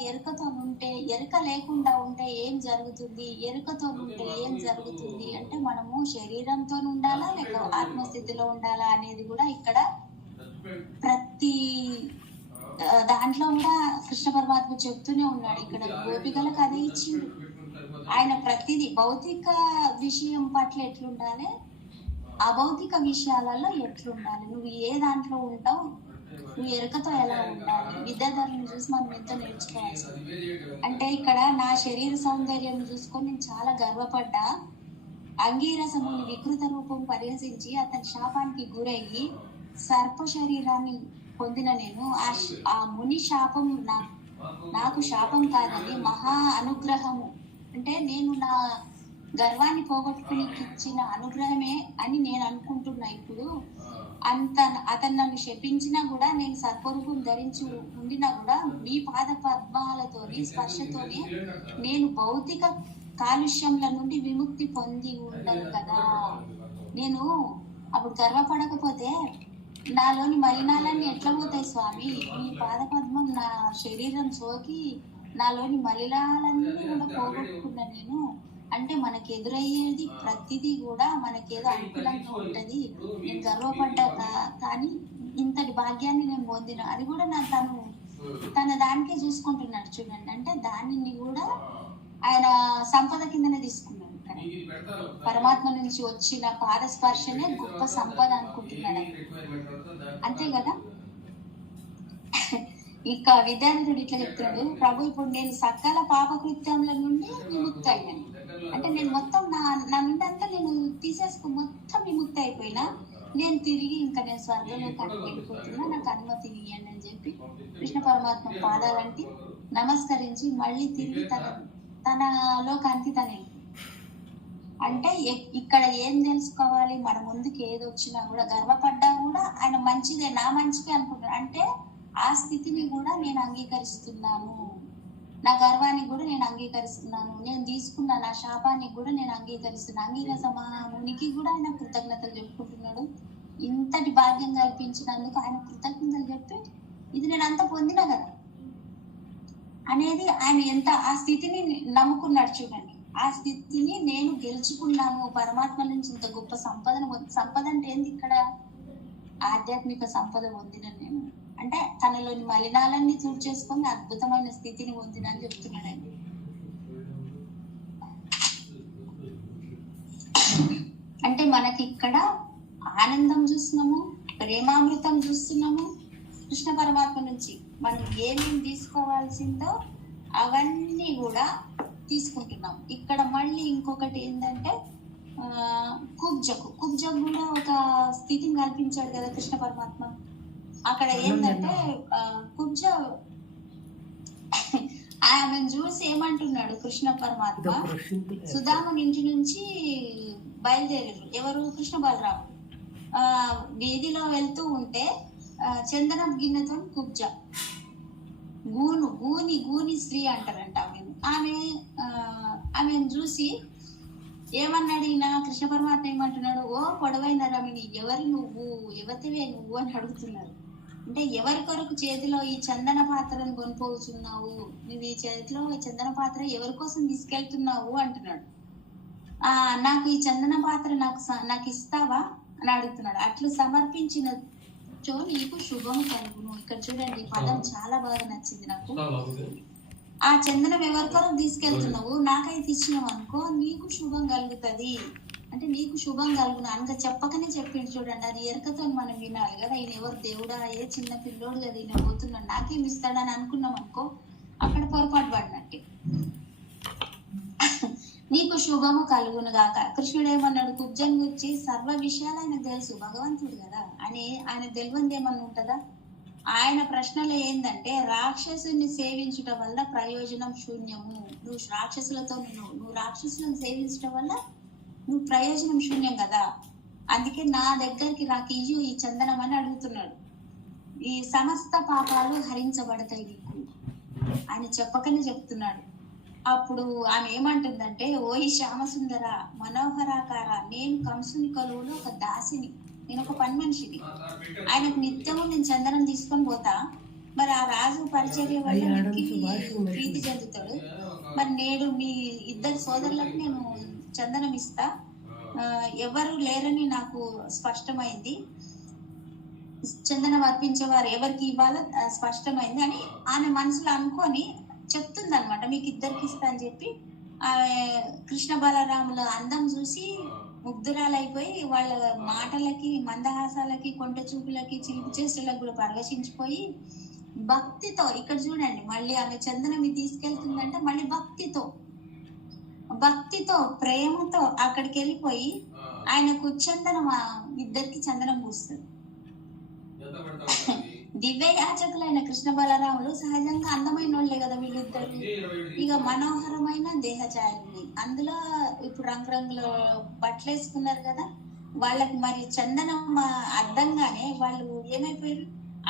ఎరుక లేకుండా ఉంటే ఏం జరుగుతుంది, ఎరుకతో ఉంటే ఏం జరుగుతుంది అంటే మనము శరీరంతో ఉండాలా లేక ఆత్మస్థితిలో ఉండాలా అనేది కూడా ఇక్కడ ప్రతి దాంట్లో కూడా కృష్ణ పరమాత్మ చెప్తూనే ఉన్నాడు. ఇక్కడ గోపికలకు అదే ఇచ్చింది. ఆయన ప్రతిదీ భౌతిక విషయం పట్ల ఎట్లుండాలి, అభౌతిక విషయాలలో ఎట్లుండాలి, నువ్వు ఏ దాంట్లో ఉంటావు, నువ్వు ఎరుకతో ఎలా ఉండాలి, విద్యాధరులను చూసి మనం ఎంతో నేర్చుకోవాలి. అంటే ఇక్కడ నా శరీర సౌందర్యం చూసుకొని నేను చాలా గర్వపడ్డా. అంగీరసముని వికృత రూపం పరిహసించి అతని శాపానికి గురయ్యి సర్ప శరీరాన్ని పొందిన నేను ఆ ముని శాపం నాకు శాపం కాదని మహా అనుగ్రహము, అంటే నేను నా గర్వాన్ని పోగొట్టుకుని ఇచ్చిన అనుగ్రహమే అని నేను అనుకుంటున్నా. ఇప్పుడు అతను నన్ను శపించినా కూడా, నేను సర్పరూపం ధరించి ఉండినా కూడా మీ పాద పద్మాలతోని స్పర్శతోని నేను భౌతిక కాలుష్యంల నుండి విముక్తి పొంది ఉండను కదా. నేను అప్పుడు గర్వపడకపోతే నాలోని మలినాలన్నీ ఎట్లా పోతాయి స్వామి, మీ పాద పద్మం నా శరీరం సోకి నాలోని మలినాలన్నీ కూడా పోగొట్టుకున్నా నేను. అంటే మనకి ఎదురయ్యేది ప్రతిదీ కూడా మనకేదో అనుకూలంగా ఉంటది. నేను గర్వపడ్డా కానీ ఇంతటి భాగ్యాన్ని నేను పొందిన, అది కూడా తన దానికే చూసుకుంటున్నాడు చూడండి. అంటే దానిని కూడా ఆయన సంపద కిందనే తీసుకున్నాడు. పరమాత్మ నుంచి వచ్చిన పాద స్పర్శనే గొప్ప సంపద అనుకుంటున్నాడు ఆయన, అంతే కదా. ఇక విద్యార్థుడు ఇట్లా చెప్తున్నాడు, ప్రభు ఇప్పుడు నేను సకల పాపకృత్యముల నుండి విముక్తి అయినాను. అంటే నేను మొత్తం నా నుండి అంతా నేను మొత్తం విముక్తి అయిపోయినా, నేను తిరిగి ఇంకా నేను స్వర్గంలోకి వెళ్ళిపోతున్నా, నాకు అనుమతి ఇవ్వండి అని చెప్పి కృష్ణ పరమాత్మ పాదాలంటే నమస్కరించి మళ్ళీ తిరిగి తనలోకానికి తన. అంటే ఇక్కడ ఏం తెలుసుకోవాలి, మన ముందుకు ఏది వచ్చినా కూడా గర్వపడ్డా కూడా ఆయన మంచిదే, నా మంచిదే అనుకుంటాడు. అంటే ఆ స్థితిని కూడా నేను అంగీకరిస్తున్నాను, నా గర్వాన్ని కూడా నేను అంగీకరిస్తున్నాను, నేను తీసుకున్న నా శాపాన్ని కూడా నేను అంగీకరిస్తున్నాను. అంగీరస మహామునికి కూడా ఆయన కృతజ్ఞతలు చెప్పుకుంటున్నాడు. ఇంతటి భాగ్యం కల్పించినందుకు ఆయన కృతజ్ఞతలు చెప్పి ఇది నేను అంత పొందినా కదా అనేది ఆయన ఎంత ఆ స్థితిని నమ్ముకున్నాడు చూడండి. ఆ స్థితిని నేను గెలుచుకున్నాను, పరమాత్మ నుంచి ఇంత గొప్ప సంపద అంటే ఏంది ఇక్కడ, ఆధ్యాత్మిక సంపద పొందిన నేను. అంటే తనలోని మలినాలన్నీ చేసుకొని అద్భుతమైన స్థితిని పొందినని చెప్తున్నాడు ఆయన. అంటే మనకి ఇక్కడ ఆనందం చూస్తున్నాము, ప్రేమామృతం చూస్తున్నాము. కృష్ణ పరమాత్మ నుంచి మనం ఏమేమి తీసుకోవాల్సిందో అవన్నీ కూడా తీసుకుంటున్నాం. ఇక్కడ మళ్ళీ ఇంకొకటి ఏంటంటే కుబ్జకు కూడా ఒక స్థితిని కల్పించాడు కదా కృష్ణ పరమాత్మ. అక్కడ ఏంటంటే కుబ్జ ఆమెను చూసి ఏమంటున్నాడు కృష్ణ పరమాత్మ, సుధాముని ఇంటి నుంచి బయలుదేరారు ఎవరు, కృష్ణ బలరాముడు. వీధిలో వెళ్తూ ఉంటే చందన గిన్నెతో కుబ్జ గూని స్త్రీ అంటారంట ఆమెను చూసి ఏమన్నాడు ఈయన కృష్ణ పరమాత్మ ఏమంటున్నాడు, ఓ పొడవైన రమిణి, ఎవరు నువ్వు, యువతివే నువ్వు అని అడుగుతున్నారు. అంటే ఎవరి కొరకు చేతిలో ఈ చందన పాత్రను కొనిపోతున్నావు, నువ్వు ఈ చేతిలో ఈ చందన పాత్ర ఎవరి కోసం తీసుకెళ్తున్నావు అంటున్నాడు. నాకు ఈ చందన పాత్ర నాకు ఇస్తావా అని అడుగుతున్నాడు. అట్లు సమర్పించిన నీకు శుభము కలుగును. ఇక్కడ చూడండి పదం చాలా బాగా నచ్చింది నాకు. ఆ చందనం ఎవరి కొరకు తీసుకెళ్తున్నావు, నాకైతే ఇచ్చినావు అనుకో నీకు శుభం కలుగుతుంది. అంటే నీకు శుభం కలుగును అనగా చెప్పకనే చెప్పిండు చూడండి. అది ఎరకతో మనం వినాలి కదా. ఈయన ఎవరు దేవుడా, ఏ చిన్న పిల్లోడు కదా ఈయన పోతున్నాడు, నాకేం ఇస్తాడని అనుకున్నాం అనుకో అక్కడ పొరపాటు పడినట్టే. నీకు శుభము కలుగును గాక. కృష్ణుడు ఏమన్నాడు, కుబ్జం గురించి సర్వ విషయాలు ఆయనకు తెలుసు, భగవంతుడు కదా. ఆయన తెలియంది ఏమన్నా ఉంటుందా? ఆయన ప్రశ్నలు ఏంటంటే రాక్షసుని సేవించుట వల్ల ప్రయోజనం శూన్యము. నువ్వు రాక్షసులతో నువ్వు రాక్షసులను సేవించడం వల్ల నువ్వు ప్రయోజనం శూన్యం కదా. అందుకే నా దగ్గరికి రాకియ్యు ఈ చందనం అని అడుగుతున్నాడు. ఈ సమస్త పాపాలు హరించబడతాయి నీకు ఆయన చెప్పకనే చెప్తున్నాడు. అప్పుడు ఆమె ఏమంటుందంటే, ఓయి శ్యామసుందర మనోహరాకార, నేను కంసుని కొలువులో ఒక దాసిని, నేను ఒక పని మనిషిని. ఆయనకు నిత్యము నేను చందనం తీసుకొని పోతా. మరి ఆ రాజు పరిచర్య వల్ల ప్రీతి చెందుతాడు. మరి నేడు మీ ఇద్దరు సోదరులకు నేను చందనం ఇస్తా, ఎవరు లేరని నాకు స్పష్టమైంది. చందనం అర్పించేవారు ఎవరికి ఇవ్వాలో స్పష్టమైంది అని ఆమె మనసులో అనుకొని చెప్తుంది అనమాట. మీకు ఇద్దరికి ఇస్తా అని చెప్పి కృష్ణ బలరాముల అందం చూసి ముగ్ధురాలైపోయి వాళ్ళ మాటలకి, మందహాసాలకి, కొంట చూపులకి, చిలిపి చేష్టలకు కూడా పరవశించిపోయి భక్తితో, ఇక్కడ చూడండి మళ్ళీ ఆమె చందనం తీసుకెళ్తుందంటే మళ్ళీ భక్తితో ప్రేమతో అక్కడికి వెళ్ళిపోయి ఆయనకు చందనం, ఇద్దరికి చందనం పూస్తుంది. దివ్య యాచకులైన కృష్ణ బలరాములు సహజంగా అందమైన వాళ్ళే కదా వీళ్ళిద్దరు. ఇక మనోహరమైన దేహచారిని, అందులో ఇప్పుడు రంగురంగుల బట్టలు వేసుకున్నారు కదా. వాళ్ళకి మరి చందనం అర్థంగానే వాళ్ళు ఏమైపోయారు,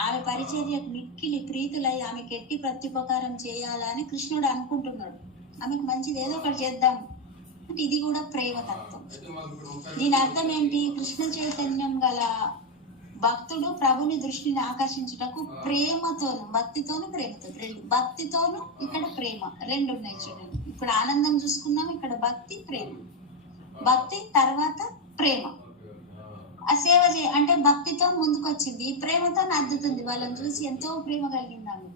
ఆమె పరిచర్యకు మిక్కిలి ప్రీతులై ఆమెకి ఎట్టి ప్రత్యుపకారం చేయాలని కృష్ణుడు అనుకుంటున్నాడు. ఆమెకు మంచిది ఏదో ఒకటి చేద్దాం అంటే ఇది కూడా ప్రేమ తత్వం. దీని అర్థం ఏంటి, కృష్ణ చైతన్యం గల భక్తుడు ప్రభుని దృష్టిని ఆకర్షించుటకు భక్తితోను రెండు, భక్తితోను ఇక్కడ ప్రేమ రెండు ఉన్నాయి చూడండి. ఇప్పుడు ఆనందం చూసుకున్నాం, ఇక్కడ భక్తి ప్రేమ, భక్తి తర్వాత ప్రేమ. ఆ సేవ అంటే భక్తితో ముందుకు వచ్చింది, ప్రేమతో అద్దుతుంది. వాళ్ళని చూసి ఎంతో ప్రేమ కలిగింది ఆమె.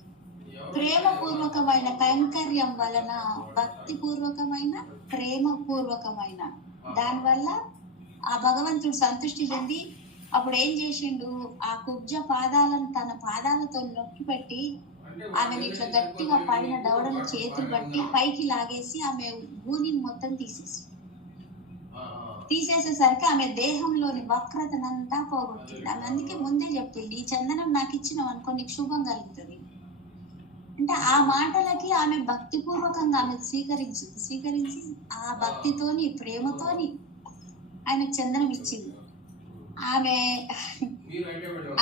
ప్రేమ పూర్వకమైన కైంకర్యం వలన, భక్తి పూర్వకమైన ప్రేమ పూర్వకమైన దాని వల్ల ఆ భగవంతుడు సంతృష్టి చెంది అప్పుడు ఏం చేసిండు, ఆ కుబ్జ పాదాలను తన పాదాలతో నొక్కి పెట్టి ఆమెను ఇట్లా గట్టిగా పైన దవడలు చేతులు బట్టి పైకి లాగేసి ఆమె భూమిని మొత్తం తీసేసేసరికి ఆమె దేహంలోని వక్రతనంతా పోగొట్టింది. ఆమె అందుకే ముందే చెప్పింది, ఈ చందనం నాకు ఇచ్చినావు అనుకో నీకు శుభం కలుగుతుంది అంటే. ఆ మాటలకి ఆమె భక్తి పూర్వకంగా ఆమె స్వీకరించి ఆ భక్తితోని ప్రేమతోని ఆయన చందనం ఇచ్చింది. ఆమె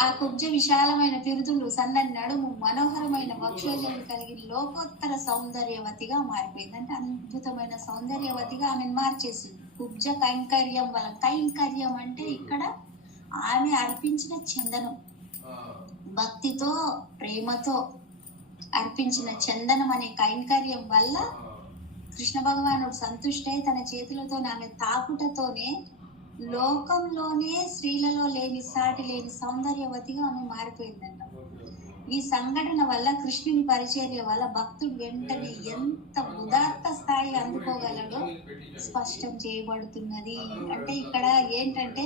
ఆ కుబ్జ విశాలమైన పిరుదులు, సన్నని నడుము, మనోహరమైన వక్షోజములు కలిగి లోకోత్తర సౌందర్యవతిగా మారిపోయింది. అంటే అద్భుతమైన సౌందర్యవతిగా ఆమెను మార్చేసింది కుబ్జ కైంకర్యం వల్ల. కైంకర్యం అంటే ఇక్కడ ఆమె అర్పించిన చందనం, భక్తితో ప్రేమతో అర్పించిన చందనం అనే కైంకర్యం వల్ల కృష్ణ భగవానుడు సంతుష్టై తన చేతులతో ఆమె తాకుటతోనే లోకంలోనే స్త్రీలలో లేని సాటి లేని సౌందర్యవతిగా ఆమె మారిపోయిందంట. ఈ సంఘటన వల్ల కృష్ణుని పరిచర్య వల్ల భక్తుడు వెంటనే ఎంత ఉదాత్త స్థాయి అందుకోగలడో స్పష్టం చేయబడుతున్నది. అంటే ఇక్కడ ఏంటంటే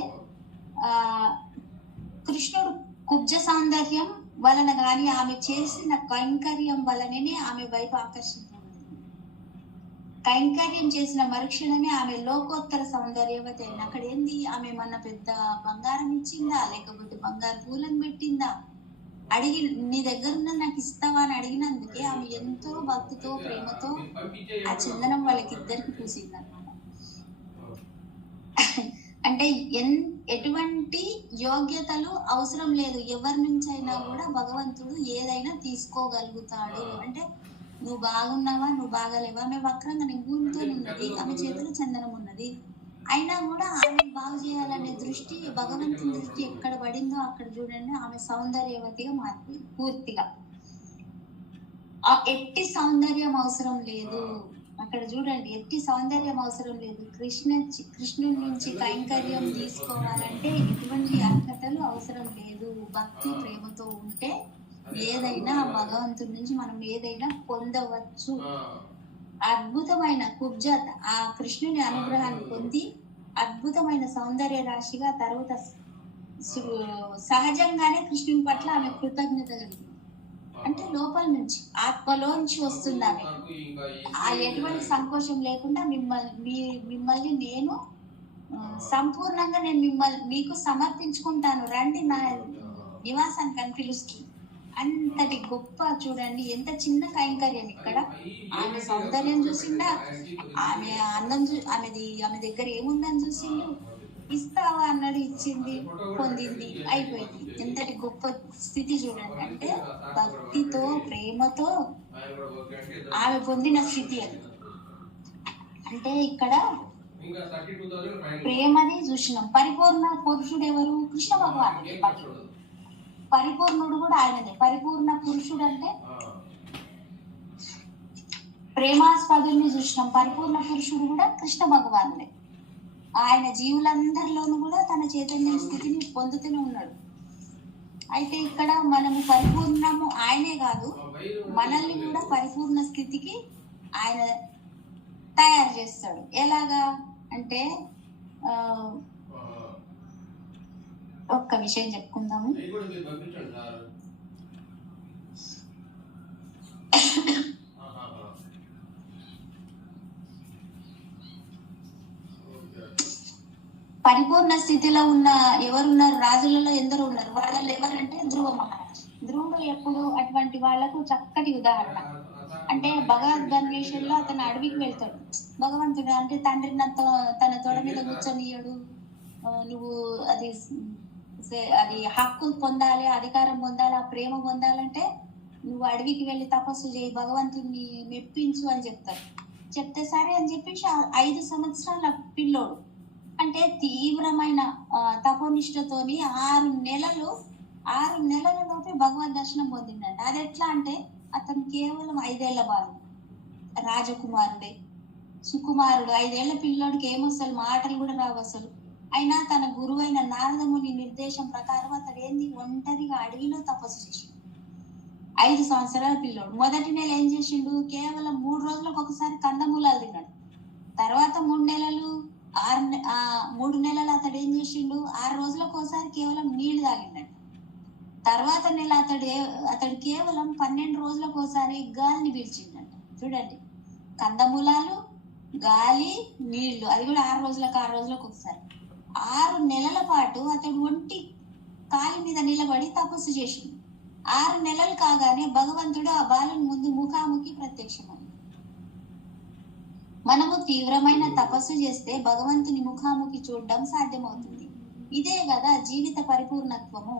కృష్ణుడు కుబ్జ సౌందర్యం వలన గాని ఆమె చేసిన కైంకర్యం వలననే ఆమె వైపు ఆకర్షించబడింది. కైంకర్యం చేసిన మరుక్షణమే ఆమె లోకోత్తర సౌందర్యవతి అయిన. అక్కడ ఏంది, ఆమె మన పెద్ద బంగారం ఇచ్చిందా లేకపోతే బంగారు పూలను పెట్టిందా, అడిగి నీ దగ్గర ఉన్న నాకు ఇస్తావా అని అడిగినందుకే ఆమె ఎంతో భక్తితో ప్రేమతో ఆ చందనం వాళ్ళకిద్దరికి పూసింది అన్నమాట. అంటే ఎటువంటి యోగ్యతలు అవసరం లేదు, ఎవరి నుంచి అయినా కూడా భగవంతుడు ఏదైనా తీసుకోగలుగుతాడు. అంటే నువ్వు బాగున్నావా నువ్వు బాగాలేవా, ఆమె వక్రంగా భూమితో ఉన్నది, ఆమె చేతిలో చందనం ఉన్నది, అయినా కూడా ఆమె బాగు చేయాలనే దృష్టి భగవంతుని దృష్టి ఎక్కడ పడిందో అక్కడ చూడండి ఆమె సౌందర్యవతిగా మారిపోయింది పూర్తిగా. ఆ ఎట్టి సౌందర్యం అవసరం లేదు అక్కడ చూడండి, ఎట్టి సౌందర్యం అవసరం లేదు. కృష్ణుడి నుంచి కైంకర్యం తీసుకోవాలంటే ఎటువంటి అర్హతలు అవసరం లేదు. భక్తి ప్రేమతో ఉంటే ఏదైనా భగవంతుడి నుంచి మనం ఏదైనా పొందవచ్చు. అద్భుతమైన కుబ్జత ఆ కృష్ణుని అనుగ్రహాన్ని పొంది అద్భుతమైన సౌందర్య రాశిగా తర్వాత సహజంగానే కృష్ణుని పట్ల ఆమె కృతజ్ఞత కలిగింది. అంటే లోపల నుంచి ఆత్మలోంచి వస్తుంది ఆమె. ఆ ఎటువంటి సంకోచం లేకుండా మిమ్మల్ని నేను సంపూర్ణంగా నేను మీకు సమర్పించుకుంటాను, రండి నా నివాసానికి అని పిలుస్తుంది. అంతటి గొప్ప చూడండి, ఎంత చిన్న కైంకర్యం ఇక్కడ. ఆమె సౌందర్యం చూసిందా, ఆమె అందం ఆమె దగ్గర ఏముందని చూసిండు, ఇస్తావా అన్నాడు, ఇచ్చింది, పొందింది, అయిపోయింది. ఎంతటి గొప్ప స్థితి చూడండి. అంటే భక్తితో ప్రేమతో ఆమె పొందిన స్థితి అది. అంటే ఇక్కడ ప్రేమని చూసినాం. పరిపూర్ణ పురుషుడు ఎవరు? కృష్ణ భగవానుడే. పరిపూర్ణుడు కూడా ఆయనదే. పరిపూర్ణ పురుషుడు అంటే ప్రేమాస్పదుల్ని చూసినాం. పరిపూర్ణ పురుషుడు కూడా కృష్ణ భగవానుడే. ఆయన జీవులందరిలోనూ కూడా తన చైతన్య స్థితిని పొందుతూనే ఉన్నాడు. అయితే ఇక్కడ మనము పరిపూర్ణము ఆయనే కాదు, మనల్ని కూడా పరిపూర్ణ స్థితికి ఆయన తయారు చేస్తాడు. ఎలాగా అంటే ఒక్క విషయం చెప్పుకుందాము. పరిపూర్ణ స్థితిలో ఉన్న ఎవరున్నారు? రాజులలో ఎందరో ఉన్నారు. వాళ్ళు ఎవరంటే ధ్రువ మహారాజ్. ధ్రువుడు ఎప్పుడు అటువంటి వాళ్లకు చక్కటి ఉదాహరణ. అంటే భగవద్గీతలో అతను అడవికి వెళ్తాడు. భగవంతుడు అంటే తండ్రిని తన తొడ మీద కూర్చొనియడు, నువ్వు అది హక్కు పొందాలి, అధికారం పొందాలి, ఆ ప్రేమ పొందాలంటే నువ్వు అడవికి వెళ్ళి తపస్సు చేయి, భగవంతుని మెప్పించు అని చెప్తారు. చెప్తే సరే అని చెప్పేసి 5 సంవత్సరాల పిల్లోడు అంటే తీవ్రమైన తపోనిష్టతోని 6 నెలలలోపే భగవద్ దర్శనం పొందిందంట. అది ఎట్లా అంటే అతను కేవలం 5 ఏళ్ల బాలు, రాజకుమారుడే, సుకుమారుడు. 5 ఏళ్ల పిల్లోడికి ఏమొసలు మాటలు కూడా రావు అసలు. అయినా తన గురువైన నారదముని నిర్దేశం ప్రకారం అతడు ఏంది ఒంటరిగా అడవిలో తపస్సు చేసిండు. 5 సంవత్సరాల పిల్లోడు. మొదటి నెల ఏం చేసిండు? కేవలం 3 రోజులకు ఒకసారి కందమూలాలు తిన్నాడు. తర్వాత 3 నెలలు 3 నెలలు అతడు ఏం చేసిండు? 6 రోజులకు ఒకసారి కేవలం నీళ్లు తాగిండట. తర్వాత నెల అతడు కేవలం 12 రోజులకు ఒకసారి గాలిని పీల్చిండట. చూడండి, కందమూలాలు, గాలి, నీళ్లు, అది కూడా 6 రోజులకు ఒకసారి. 6 నెలల పాటు అతడు ఒంటి కాలి మీద నిలబడి తపస్సు చేసిండు. 6 నెలలు కాగానే భగవంతుడు ఆ బాలుని ముందు ముఖాముఖి ప్రత్యక్షమైంది. మనము తీవ్రమైన తపస్సు చేస్తే భగవంతుని ముఖాముఖి చూడడం సాధ్యమవుతుంది. ఇదే కదా జీవిత పరిపూర్ణత్వము.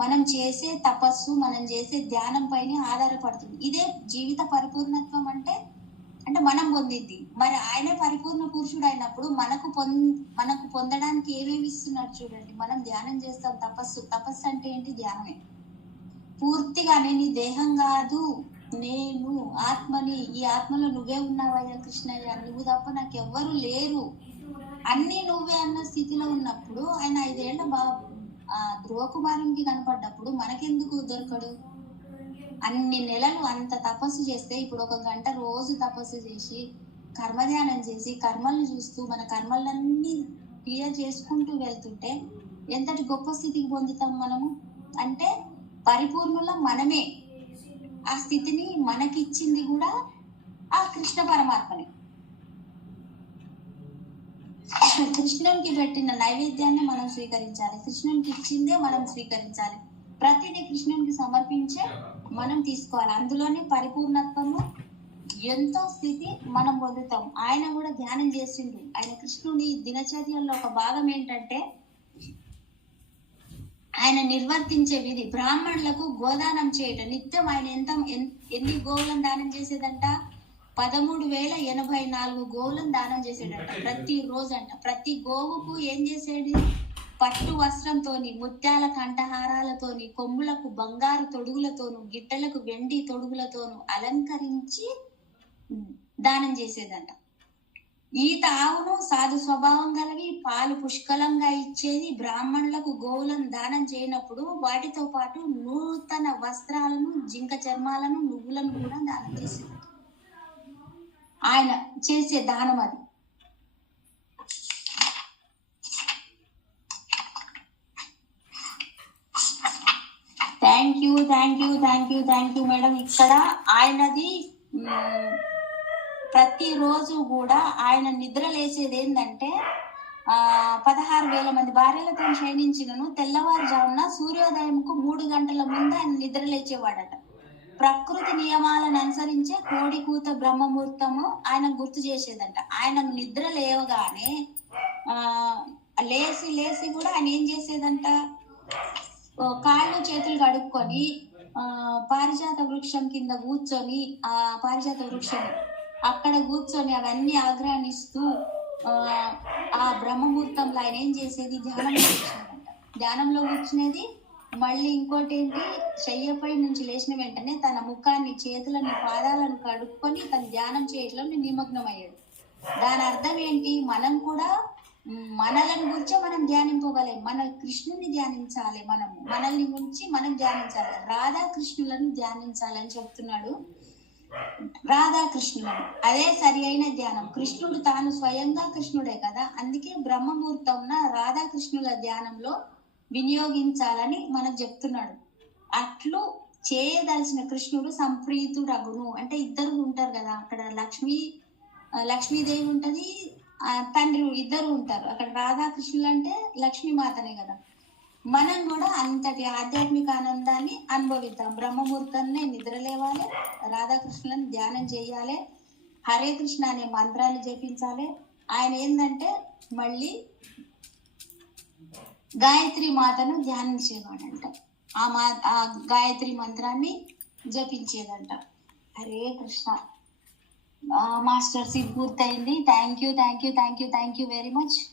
మనం చేసే తపస్సు, మనం చేసే ధ్యానం పైన ఆధారపడుతుంది. ఇదే జీవిత పరిపూర్ణత్వం అంటే మనం పొందింది. మరి ఆయనే పరిపూర్ణ పురుషుడు అయినప్పుడు మనకు పొందడానికి ఏమేమి ఇస్తున్నారు చూడండి. మనం ధ్యానం చేస్తాం. తపస్సు అంటే ఏంటి? ధ్యానమే. పూర్తిగా నేను ఈ దేహం కాదు, నేను ఆత్మని, ఈ ఆత్మలో నువ్వే ఉన్నావయ్యా కృష్ణయ్య, నువ్వు తప్ప నాకు ఎవ్వరు లేరు, అన్ని నువ్వే అన్న స్థితిలో ఉన్నప్పుడు ఆయన 5 ఏళ్ల ధ్రువకుమారునికి కనపడ్డప్పుడు మనకెందుకు దొరకడు? అన్ని నెలలు అంత తపస్సు చేస్తే ఇప్పుడు 1 గంట రోజు తపస్సు చేసి కర్మధ్యానం చేసి కర్మల్ని చూస్తూ మన కర్మలన్నీ క్లియర్ చేసుకుంటూ వెళ్తుంటే ఎంతటి గొప్ప స్థితికి పొందుతాం మనము. అంటే పరిపూర్ణుల మనమే. ఆ స్థితిని మనకిచ్చింది కూడా ఆ కృష్ణ పరమాత్మని. కృష్ణునికి పెట్టిన నైవేద్యాన్ని మనం స్వీకరించాలి, కృష్ణునికి ఇచ్చిందే మనం స్వీకరించాలి. ప్రతిదీ కృష్ణునికి సమర్పించే మనం తీసుకోవాలి. అందులోనే పరిపూర్ణత్వము ఎంతో స్థితి మనం పొందుతాం. ఆయన కూడా ధ్యానం చేసిండు. ఆయన కృష్ణుని దినచర్యల్లో ఒక భాగం ఏంటంటే ఆయన నిర్వర్తించే విధి బ్రాహ్మణులకు గోదానం చేయటం. నిత్యం ఆయన ఎన్ని గోవులను దానం చేసేదంట? 13,084 గోవులను దానం చేసాడంట ప్రతి రోజంట. ప్రతి గోవుకు ఏం చేసాడు? పట్టు వస్త్రంతోని, ముత్యాల కంఠహారాలతోని, కొమ్ములకు బంగారు తొడుగులతోను, గిట్టలకు వెండి తొడుగులతోను అలంకరించి దానం చేసేదంట. ఈత ఆవును సాధు స్వభావం గలవి, పాలు పుష్కలంగా ఇచ్చేది. బ్రాహ్మణులకు గోవులను దానం చేయనప్పుడు వాటితో పాటు నూతన వస్త్రాలను, జింక చర్మాలను, నువ్వులను కూడా దానం చేసేది. ఆయన చేసే దానం అది. Thank you madam. ఇక్కడ ఆయనది ప్రతిరోజు కూడా ఆయన నిద్ర లేచేది ఏంటంటే 16,000 మంది భార్యలతో క్షయించినను తెల్లవారుజామున సూర్యోదయంకు 3 గంటల ముందు ఆయన నిద్ర లేచేవాడట. ప్రకృతి నియమాలను అనుసరించే కోడి కూత బ్రహ్మముహూర్తము ఆయన గుర్తు చేసేదంట. ఆయన నిద్ర లేవగానే లేచి కూడా ఆయన ఏం చేసేదంట, కాళ్ళు చేతులు కడుక్కొని పారిజాత వృక్షం కింద కూర్చొని, ఆ పారిజాత వృక్షం అక్కడ కూర్చొని అవన్నీ ఆగ్రహిస్తూ ఆ బ్రహ్మముహూర్తంలో ఆయన ఏం చేసేది, ధ్యానంలో కూర్చునేదంట. ధ్యానంలో కూర్చునేది. మళ్ళీ ఇంకోటి ఏంటి, శయ్యపై నుంచి లేచిన వెంటనే తన ముఖాన్ని, చేతులను, పాదాలను కడుక్కొని తన ధ్యానం చేయడంలో నిమగ్నం అయ్యాడు. దాని అర్థం ఏంటి, మనం కూడా మనలను గురించి మనం ధ్యానింపగలేం. మన కృష్ణుని ధ్యానించాలి, మనల్ని గురించి మనం ధ్యానించాలి, రాధాకృష్ణులను ధ్యానించాలని చెప్తున్నాడు. రాధాకృష్ణులను, అదే సరి అయిన ధ్యానం. కృష్ణుడు తాను స్వయంగా కృష్ణుడే కదా, అందుకే బ్రహ్మముహూర్తం రాధాకృష్ణుల ధ్యానంలో వినియోగించాలని మనకు చెప్తున్నాడు. అట్లు చేయదలసిన కృష్ణుడు సంప్రీతుడగును. అంటే ఇద్దరు ఉంటారు కదా అక్కడ, లక్ష్మీదేవి ఉంటది, తండ్రి, ఇద్దరు ఉంటారు అక్కడ. రాధాకృష్ణులు అంటే లక్ష్మీమాతనే కదా. మనం కూడా అంతటి ఆధ్యాత్మిక ఆనందాన్ని అనుభవిద్దాం. బ్రహ్మముహూర్తాన్ని నిద్రలేవాలి, రాధాకృష్ణులను ధ్యానం చేయాలి, హరే కృష్ణ అనే మంత్రాన్ని జపించాలి. ఆయన ఏంటంటే మళ్ళీ గాయత్రి మాతను ధ్యానించేవాడంట. ఆ గాయత్రి మంత్రాన్ని జపించేదంట. హరే కృష్ణ. మాస్టర్స్ ఇది పూర్తయింది. Thank you very much.